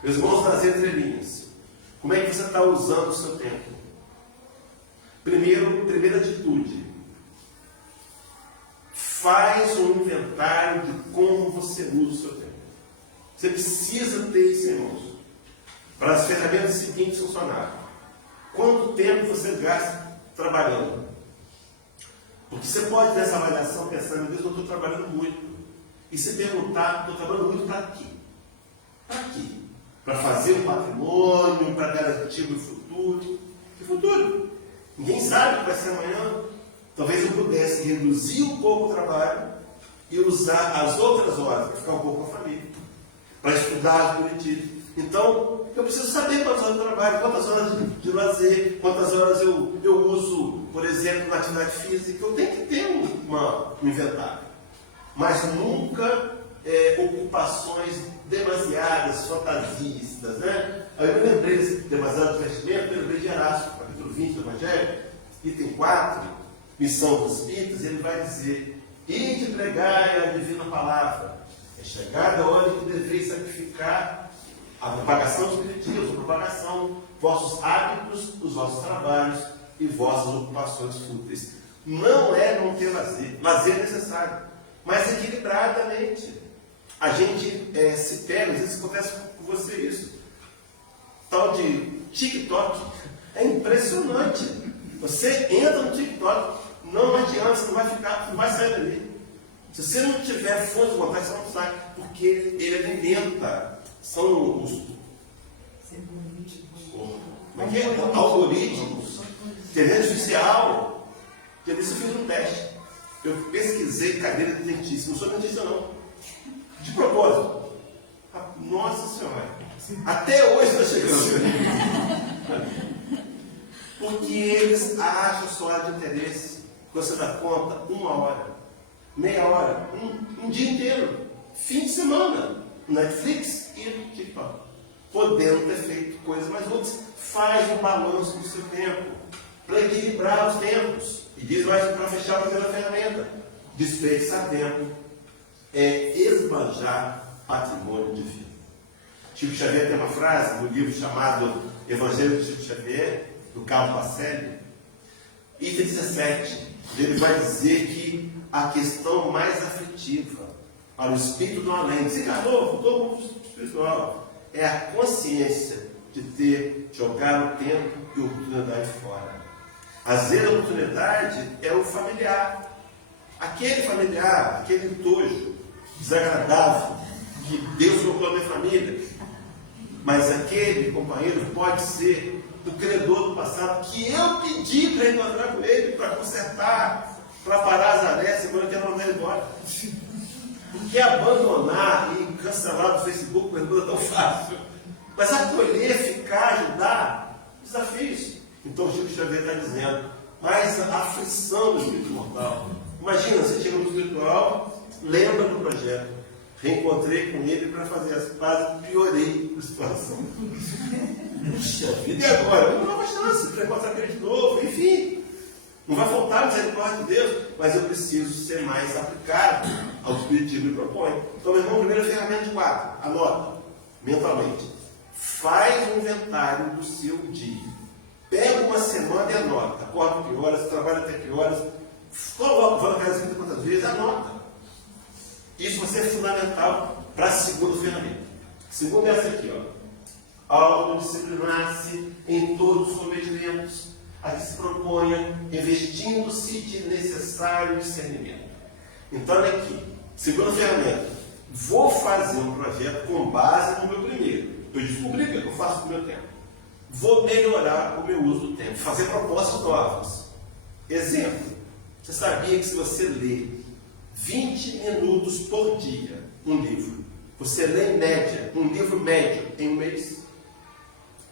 Meus irmãos, nas entrelinhas, como é que você está usando o seu tempo? Primeira atitude: faz um inventário de como você usa o seu tempo. Você precisa ter isso, irmãos, para as ferramentas seguintes funcionarem. Quanto tempo você gasta trabalhando? Porque você pode ter essa avaliação pensando: meu Deus, eu estou trabalhando muito. E se perguntar: estou trabalhando muito para quê? Para quê? Para fazer um patrimônio, para garantir o futuro. Que futuro? Ninguém sabe o que vai ser amanhã. Talvez eu pudesse reduzir um pouco o trabalho e usar as outras horas para ficar um pouco com a família, para estudar as políticas. Então, eu preciso saber quantas horas eu trabalho, quantas horas de lazer, quantas horas eu uso, por exemplo, na atividade física. Eu tenho que ter um inventário. Mas nunca ocupações demasiadas, fantasistas, né? Aí eu me lembrei desse demasiado divertimento, eu lembrei de Erasmo, capítulo 20 do Evangelho, item 4, missão dos Espíritos. Ele vai dizer: ide pregai a divina palavra, é chegada a hora que deveis sacrificar a propagação dos espiritismos, a propagação, vossos hábitos, os vossos trabalhos e vossas ocupações fúteis. Não é não ter lazer. Lazer é necessário, mas equilibradamente. A gente se pega, às vezes acontece com você isso. Tal de TikTok. É impressionante. Você entra no TikTok, não adianta, você não vai sair dali. Se você não tiver fonte de vontade, você não sai, porque ele alimenta. São os algoritmos, inteligência artificial. Que eu fiz um teste. Eu pesquisei cadeira de dentista. Não sou dentista, não. De propósito. Nossa Senhora. Até hoje está chegando. Porque eles acham sua área de interesse. Você dá conta 1 hora, meia hora, um dia inteiro, fim de semana, Netflix e TikTok. Podendo ter feito coisas mais úteis. Faz um balanço do seu tempo, para equilibrar os tempos. E diz mais para fechar a primeira ferramenta: desperdiçar tempo é esbanjar patrimônio divino. Chico Xavier tem uma frase no livro chamado Evangelho de Chico Xavier, do Carlos Pacelli, item 17. Ele vai dizer que a questão mais aflitiva para o espírito do além, desencarnou, voltou ao mundo espiritual, é a consciência de ter jogado o tempo e oportunidade fora. Às vezes a oportunidade é o familiar, aquele entojo desagradável que Deus colocou na minha família. Mas aquele companheiro pode ser o credor do passado que eu pedi para encontrar com ele, para consertar, para parar as arestas, e agora eu quero mandar ele embora. Porque abandonar e cancelar do Facebook não é tão fácil. Mas acolher, ficar, ajudar, desafios. Então o Chico Xavier está dizendo: mas a aflição do espírito mortal Imagina, você chega no espiritual, lembra do projeto, reencontrei com ele para fazer as pazes, piorei a situação. Puxa vida, e agora? Uma nova chance para encontrar ele de novo, enfim. Não vai faltar a misericórdia de Deus, mas eu preciso ser mais aplicado ao que o Espiritismo me propõe. Então, meu irmão, primeira ferramenta de 4, anota mentalmente. Faz um inventário do seu dia. Pega uma semana e anota. Acorda que horas, trabalha até que horas, coloca, vai na casa 30 quantas vezes, anota. Isso vai ser fundamental para a segunda ferramenta. A segunda é essa aqui, ó. Autodisciplinar-se em todos os cometimentos, a que se proponha, investindo-se de necessário discernimento. Então, olha aqui, segunda ferramenta. Vou fazer um projeto com base no meu primeiro. Eu descobri o que eu faço com o meu tempo. Vou melhorar o meu uso do tempo, fazer propostas novas. Exemplo, você sabia que se você lê 20 minutos por dia um livro, você lê em média, um livro médio em um mês?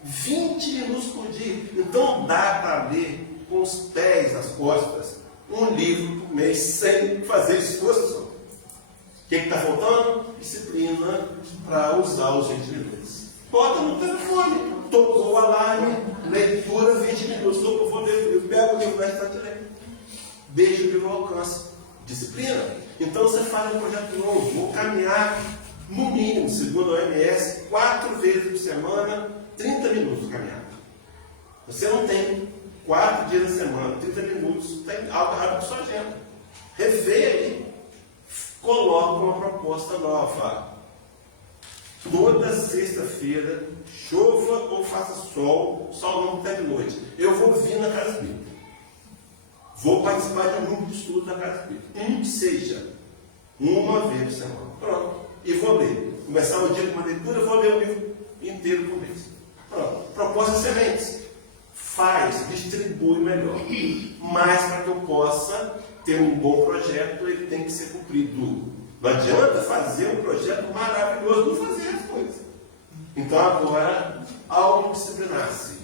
20 minutos por dia. Então dá para ler com os pés nas costas um livro por mês sem fazer esforço. O que está faltando? Disciplina para usar os 20 minutos. Bota no telefone, tocou o alarme, leitura 20 minutos, tocou, vou ler o livro, pega o livro da estante e lê. Deixa o livro ao alcance. Disciplina. Então você faz um projeto novo, vou caminhar no mínimo, segundo a OMS, 4 vezes por semana, 30 minutos caminhando. Você não tem 4 dias na semana, 30 minutos, tem algo errado com sua agenda. Revê aí. Coloca uma proposta nova. Toda sexta-feira, chova ou faça sol, sol não até de noite, eu vou vir na Casa Espírita. Vou participar de um grupo de estudo da Casa Espírita. Que seja uma vez por semana. Pronto. E vou ler. Começar o dia com uma leitura, eu vou ler o livro inteiro por mês. Pronto. Propostas excelentes. Faz, distribui melhor. Mas para que eu possa ter um bom projeto, ele tem que ser cumprido. Não adianta fazer um projeto maravilhoso, não fazer as coisas. Então agora, autodisciplinar-se.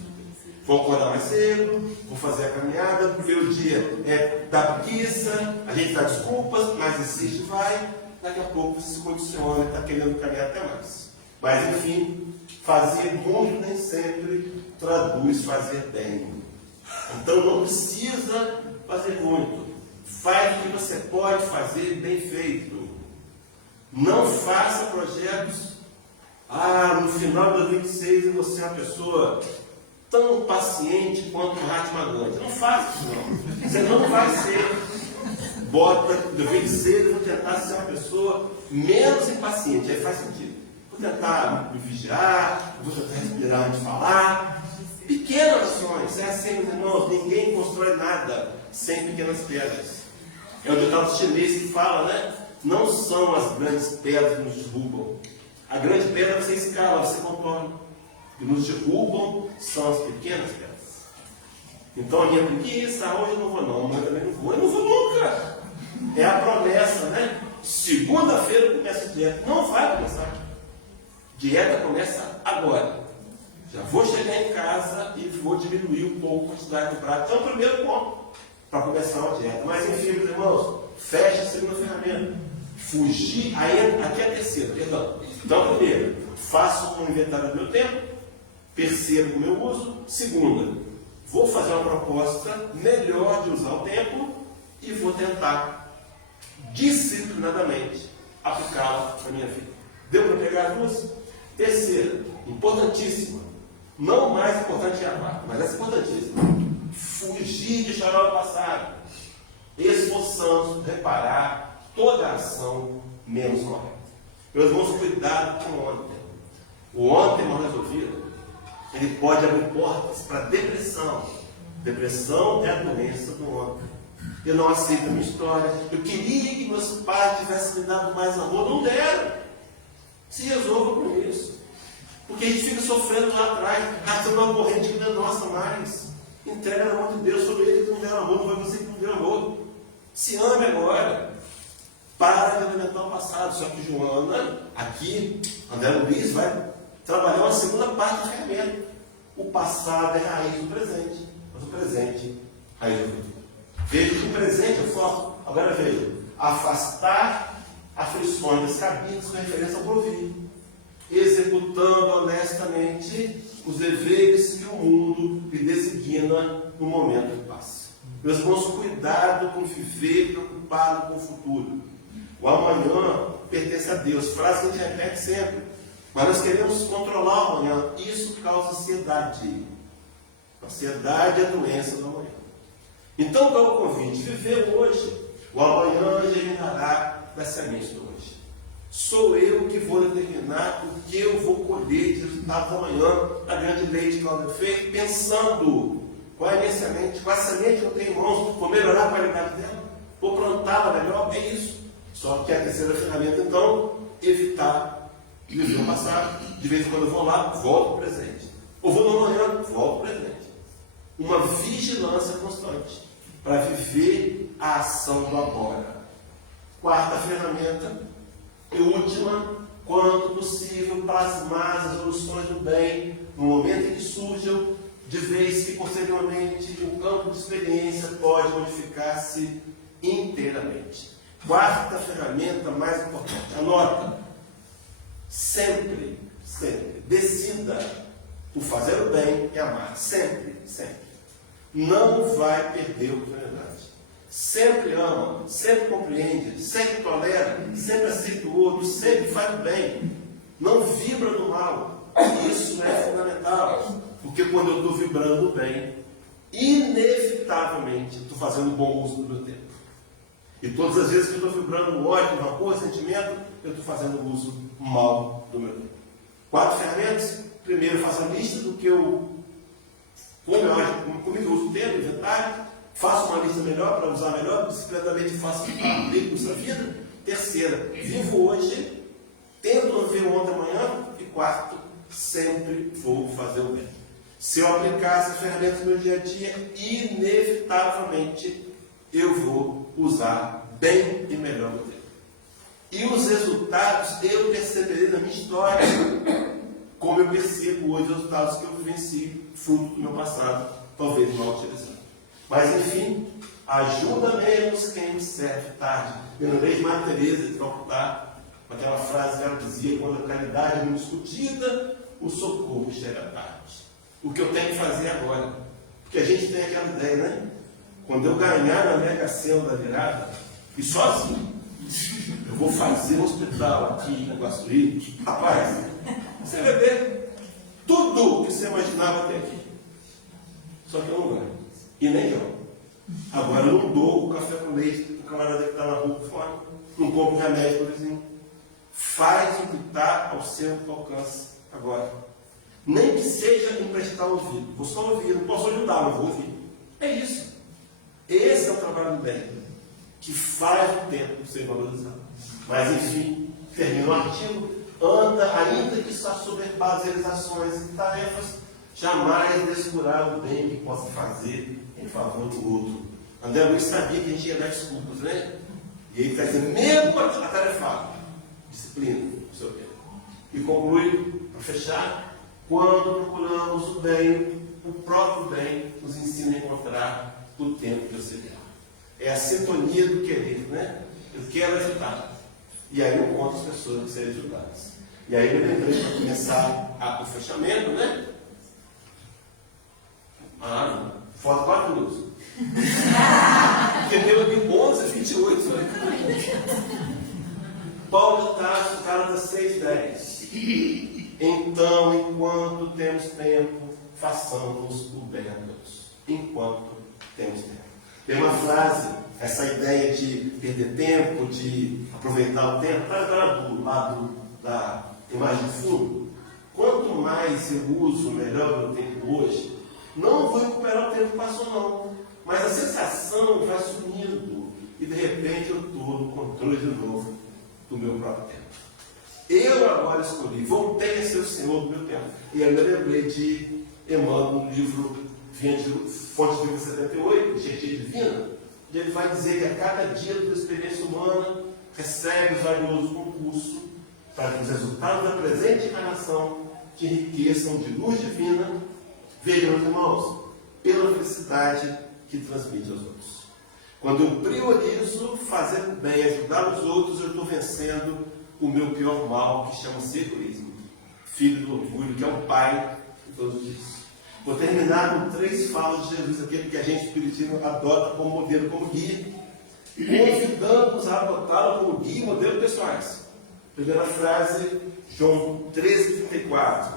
Vou acordar mais cedo, vou fazer a caminhada, o primeiro dia é dar preguiça, a gente dá desculpas, mas insiste, vai, daqui a pouco você se condiciona, está querendo caminhar até mais. Mas enfim, fazer muito nem sempre traduz fazer bem. Então não precisa fazer muito. Faz o que você pode fazer bem feito. Não faça projetos, no final de 2026 eu vou ser uma pessoa tão paciente quanto o Mahatma Gandhi. Não faça isso, não. Você não vai ser. Bota, do 26 eu vou tentar ser uma pessoa menos impaciente. Aí faz sentido. Vou tentar me vigiar, vou tentar respirar antes de falar. Pequenas ações. É assim, meus irmãos, ninguém constrói nada sem pequenas pedras. É o ditado chinês que fala, né? Não são as grandes pedras que nos derrubam. A grande pedra você escala, você contorna. Que nos derrubam são as pequenas pedras. Então a minha preguiça, hoje eu não vou não, amanhã também não vou. Eu não vou nunca. É a promessa, né? Segunda-feira começa a dieta. Não vai começar. Dieta começa agora. Já vou chegar em casa e vou diminuir um pouco a quantidade do prato. Então é o primeiro ponto para começar uma dieta. Mas enfim, meus irmãos, fecha a segunda ferramenta. Fugir, aí aqui é a terceira, perdão. Então, primeiro, faço um inventário do meu tempo. Percebo o meu uso. Segunda, vou fazer uma proposta melhor de usar o tempo e vou tentar disciplinadamente aplicá-la na minha vida. Deu para pegar as duas? Terceira, importantíssima, não mais importante é a quarta, mas essa é importantíssima. Fugir de chorar o passado, esforçando reparar toda a ação menos correta. Meus irmãos, cuidado com o ontem. O ontem mal resolvido, ele pode abrir portas para depressão. Depressão é a doença do ontem. Eu não aceito a minha história. Eu queria que meus pais tivessem me dado mais amor. Não deram. Se resolva com isso. Porque a gente fica sofrendo lá atrás, gastando uma corrente que não é nossa mais. Entrega na mão de Deus, sobre ele que não deu amor, não foi você que não deu amor. Se ame agora. Para de alimentar o passado. Só que Joana, aqui, André Luiz, vai trabalhar uma segunda parte da ferramenta. O passado é raiz do presente, mas o presente, raiz do futuro. Veja que o presente é o foco. Agora veja, afastar aflições descabidas com referência ao porvir, executando honestamente os deveres que o mundo lhe designa no momento que passa. Meus irmãos, cuidado com viver preocupado com o futuro. O amanhã pertence a Deus, frase que a gente repete sempre. Mas nós queremos controlar o amanhã. Isso causa ansiedade. Ansiedade é a doença do amanhã. Então, qual é o convite? Viver hoje. O amanhã germinará das sementes de hoje. Sou eu que vou determinar o que eu vou colher de resultados amanhã, a grande lei de causa e efeito, pensando qual é a minha semente, qual é a semente que eu tenho em mãos, vou melhorar a qualidade dela, vou plantá-la melhor, é isso. Só que a terceira ferramenta, então, evitar viver o passado. De vez em quando eu vou lá, volto para o presente. Ou vou no amanhã, volto para o presente. Uma vigilância constante para viver a ação do agora. Quarta ferramenta e última, quando possível, plasmar as resoluções do bem no momento em que surjam, de vez que posteriormente o campo de experiência pode modificar-se inteiramente. Quarta ferramenta mais importante, anota, sempre, decida o fazer o bem e amar, sempre. Não vai perder a oportunidade. Sempre ama, sempre compreende, sempre tolera, sempre aceita o outro, sempre faz o bem. Não vibra do mal. Isso é fundamental. Porque quando eu estou vibrando o bem, inevitavelmente estou fazendo bom uso do meu tempo. E todas as vezes que eu estou vibrando o ódio, o rancor, o sentimento, eu estou fazendo uso mal do meu tempo. 4 ferramentas. Primeiro, faça a lista do que eu como eu uso o tempo, inventário. Faça uma lista melhor para usar melhor, discretamente faça aplique na sua vida. Terceira, vivo hoje, tento ver o ontem amanhã. E 4, sempre vou fazer o bem. Se eu aplicar essas ferramentas no meu dia a dia, inevitavelmente eu vou usar bem e melhor o tempo. E os resultados eu perceberei na minha história, como eu percebo hoje os resultados que eu vivencio, fruto do meu passado, talvez mal utilizado. Mas enfim, ajuda menos quem serve tarde. Eu lembrei de Madre Teresa de Calcutá, com aquela frase que ela dizia: quando a caridade é muito discutida, o socorro chega tarde. O que eu tenho que fazer agora? Porque a gente tem aquela ideia, né? Quando eu ganhar na Mega Sena da virada, e sozinho, eu vou fazer um hospital aqui em Guaçuí. Rapaz, você vai ver tudo que você imaginava até aqui. Só que eu não ganho. E nem eu. Agora eu não dou o café com leite para o camarada que está na rua fora. Não compro remédio para o vizinho. Faz o que está ao seu alcance agora. Nem que seja emprestar o ouvido. Vou só ouvir, não posso ajudar, mas vou ouvir. É isso. Esse é o trabalho do bem, que faz o tempo ser valorizado. Mas enfim, termina o artigo. Anda, ainda que está soberbadas realizações e tarefas, jamais descurar o bem que possa fazer em favor do outro. André Luiz sabia que a gente ia dar desculpas, né? E ele está dizendo, mesmo atarefado, disciplina, não sei o quê. E conclui, para fechar, quando procuramos o bem, o próprio bem nos ensina a encontrar o tempo que você quer. É a sintonia do querer, né? Eu quero ajudar. E aí eu encontro as pessoas que serem ajudadas. E aí eu lembrei para começar o fechamento, né? Falta 4 minutos. Entendeu? De 11 a 28. Paulo de Tarso, Gálatas 6:10. Então, enquanto temos tempo, façamos o bem a Deus. Enquanto temos tempo. Tem uma frase, essa ideia de perder tempo, de aproveitar o tempo, está do lado da imagem de fundo. Quanto mais eu uso melhor o meu tempo hoje, não vou recuperar o tempo que passou, não. Mas a sensação vai sumindo. E de repente eu estou no controle de novo do meu próprio tempo. Eu agora escolhi, voltei a ser o Senhor do meu tempo. E ainda lembrei de Emmanuel, no livro Fonte de Vida 78, Enchente Divina, onde ele vai dizer que a cada dia da experiência humana recebe os valiosos concursos para que os resultados da presente encarnação te enriqueçam de luz divina. Vejam, meus irmãos, pela felicidade que transmite aos outros. Quando eu priorizo fazer o bem, ajudar os outros, eu estou vencendo o meu pior mal, que chama-se egoísmo. Filho do orgulho, que é o pai de todos isso. Vou terminar com 3 falas de Jesus, aquele que a gente espiritismo adota como modelo, como guia, convidando-nos a adotá-lo como guia e modelo pessoais. Primeira frase, João 13,34.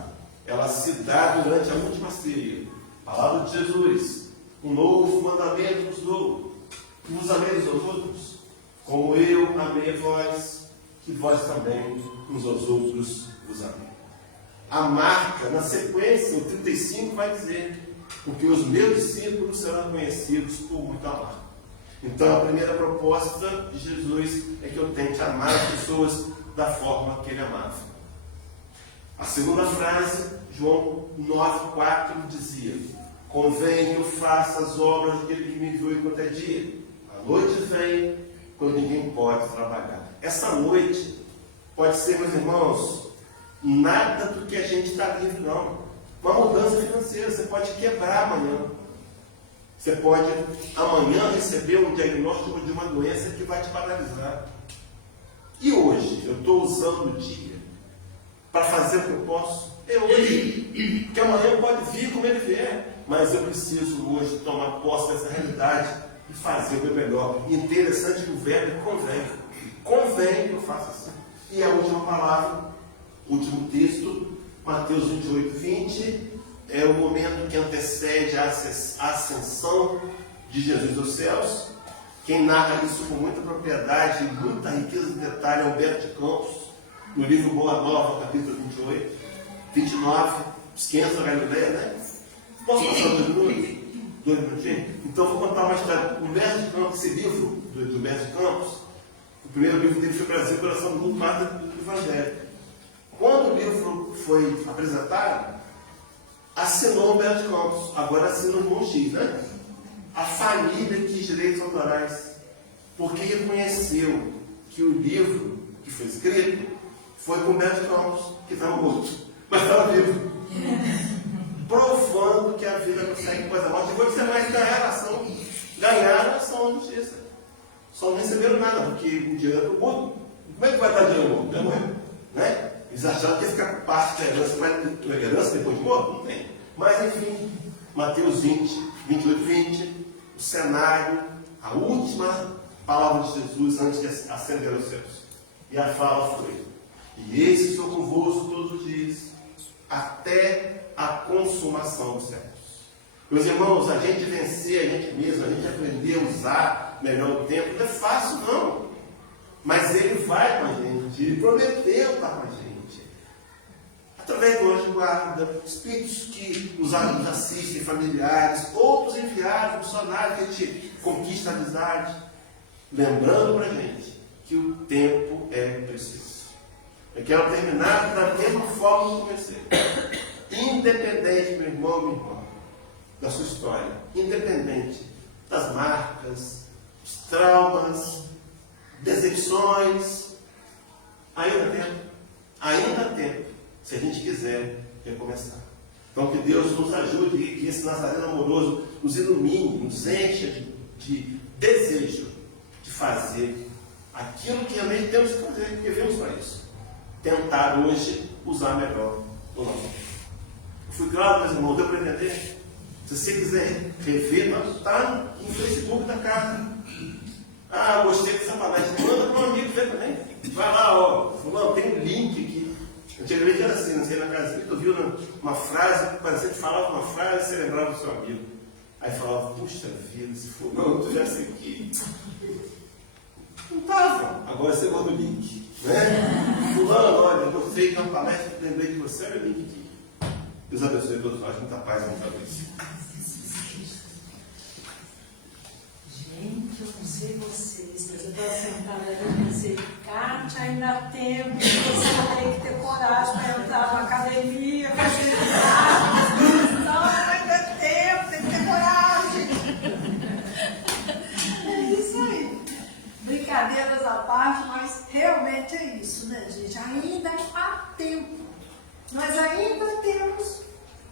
Ela se dá durante a última ceia. Palavra de Jesus. Um novo mandamento vos dou. Vos ameis aos outros, como eu amei a vós, que vós também uns aos outros vos amei. A marca, na sequência, o 35 vai dizer: porque os meus discípulos serão conhecidos por muito amar. Então, a primeira proposta de Jesus é que eu tente amar as pessoas da forma que ele amava. A segunda frase, João 9,4 dizia: convém que eu faça as obras daquele que me enviou enquanto é dia. A noite vem quando ninguém pode trabalhar. Essa noite pode ser, meus irmãos, nada do que a gente está livre, não. Uma mudança financeira, você pode quebrar amanhã. Você pode amanhã receber um diagnóstico de uma doença que vai te paralisar. E hoje, eu estou usando o dia para fazer o que eu posso? É hoje. Porque amanhã pode vir como ele vier. Mas eu preciso hoje tomar posse dessa realidade e fazer o meu melhor. Interessante que o verbo convém. Convém que eu faça assim. E a última palavra, último texto, Mateus 28:20, é o momento que antecede a ascensão de Jesus aos céus. Quem narra isso com muita propriedade e muita riqueza de detalhe é Humberto de Campos, no livro Boa Nova, capítulo 29, os 500 da Galileia, né? Posso passar 2 minutos? 2 minutinhos? Então vou contar uma história. Humberto de Campos, esse livro do Humberto de Campos, o primeiro livro dele foi Brasil, Coração do Mundo, Padre do Evangelho. Quando o livro foi apresentado, assinou Humberto de Campos, agora assina o irmão X, né? A família quis direitos autorais, porque reconheceu que o livro que foi escrito foi com Humberto de Campos, que estava morto, mas estava vivo. Provando que a vida não segue depois da morte. E vou dizer mais, ganharam a ação da justiça. Só não receberam nada, porque o dinheiro era para o mundo. Como é que vai dar dinheiro ao mundo? Já morreu, né? Eles acharam que ia ficar com parte da herança, mas a herança depois de morto? Não tem. Mas enfim, Mateus 28:20, o cenário, a última palavra de Jesus antes de ascender aos céus. E a fala foi: e eis que estou convosco todos os dias, até a consumação dos séculos. Meus irmãos, a gente vencer a gente mesmo, a gente aprender a usar melhor o tempo, não é fácil não. Mas ele vai com a gente, ele prometeu estar com a gente. Através do anjo de guarda, espíritos que nos assistem, familiares, outros enviados, missionários, que a gente conquista a amizade, lembrando para a gente que o tempo é preciso. Eu quero terminar da mesma forma que comecei. Independente, meu irmão, minha irmã, da sua história, independente das marcas, dos traumas, decepções, ainda há tempo, se a gente quiser recomeçar. Então que Deus nos ajude e que esse Nazareno amoroso nos ilumine, nos encha de desejo de fazer aquilo que realmente temos que fazer, porque vivemos para isso. Tentar hoje usar melhor o nosso tempo. Fui claro, meus irmãos, deu para entender? Se você quiser rever, está no Facebook da casa. Ah, gostei dessa palestra. Manda para um amigo ver também. Vai lá, ó. Fulano, tem um link aqui. Antigamente era assim, não sei, na casa. Tu viu uma frase, parecia que falava uma frase, você lembrava do seu amigo. Aí falava, puxa vida, se fulano, tu já sei que. Não estava. Agora você manda o link. Né? Fulano, olha, eu gostei de uma palestra, lembrei de você, olha o link aqui. Deus abençoe todos nós, muita paz e muita luz. Gente, eu não sei vocês, mas eu estava sentada ali e pensei, Kátia, ainda há tempo, você tem que ter coragem para entrar na academia, fazer ginástica, não, ainda há tempo, tem que ter coragem. É isso aí. Brincadeiras à parte, mas realmente é isso, né, gente? Ainda há tempo. Nós ainda temos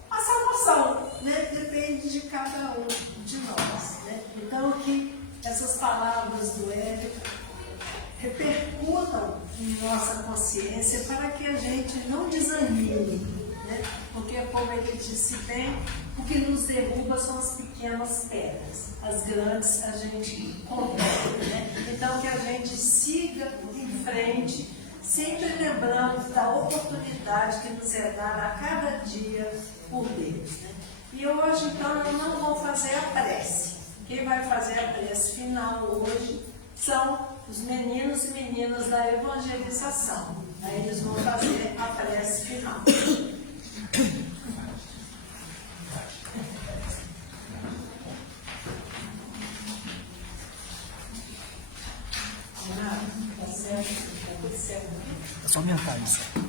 a salvação, né? Depende de cada um de nós, né? Então, que essa essas palavras do Hélio repercutam em nossa consciência para que a gente não desanime, né? Porque, como ele disse bem, o que nos derruba são as pequenas pedras, as grandes a gente contorna, né? Então, que a gente siga em frente, sempre lembrando da oportunidade que nos é dada a cada dia por Deus, né? E hoje, então, eu não vou fazer a prece. Quem vai fazer a prece final hoje são os meninos e meninas da evangelização. Aí eles vão fazer a prece final. Tá certo? Tá tudo certo. É só aumentar isso.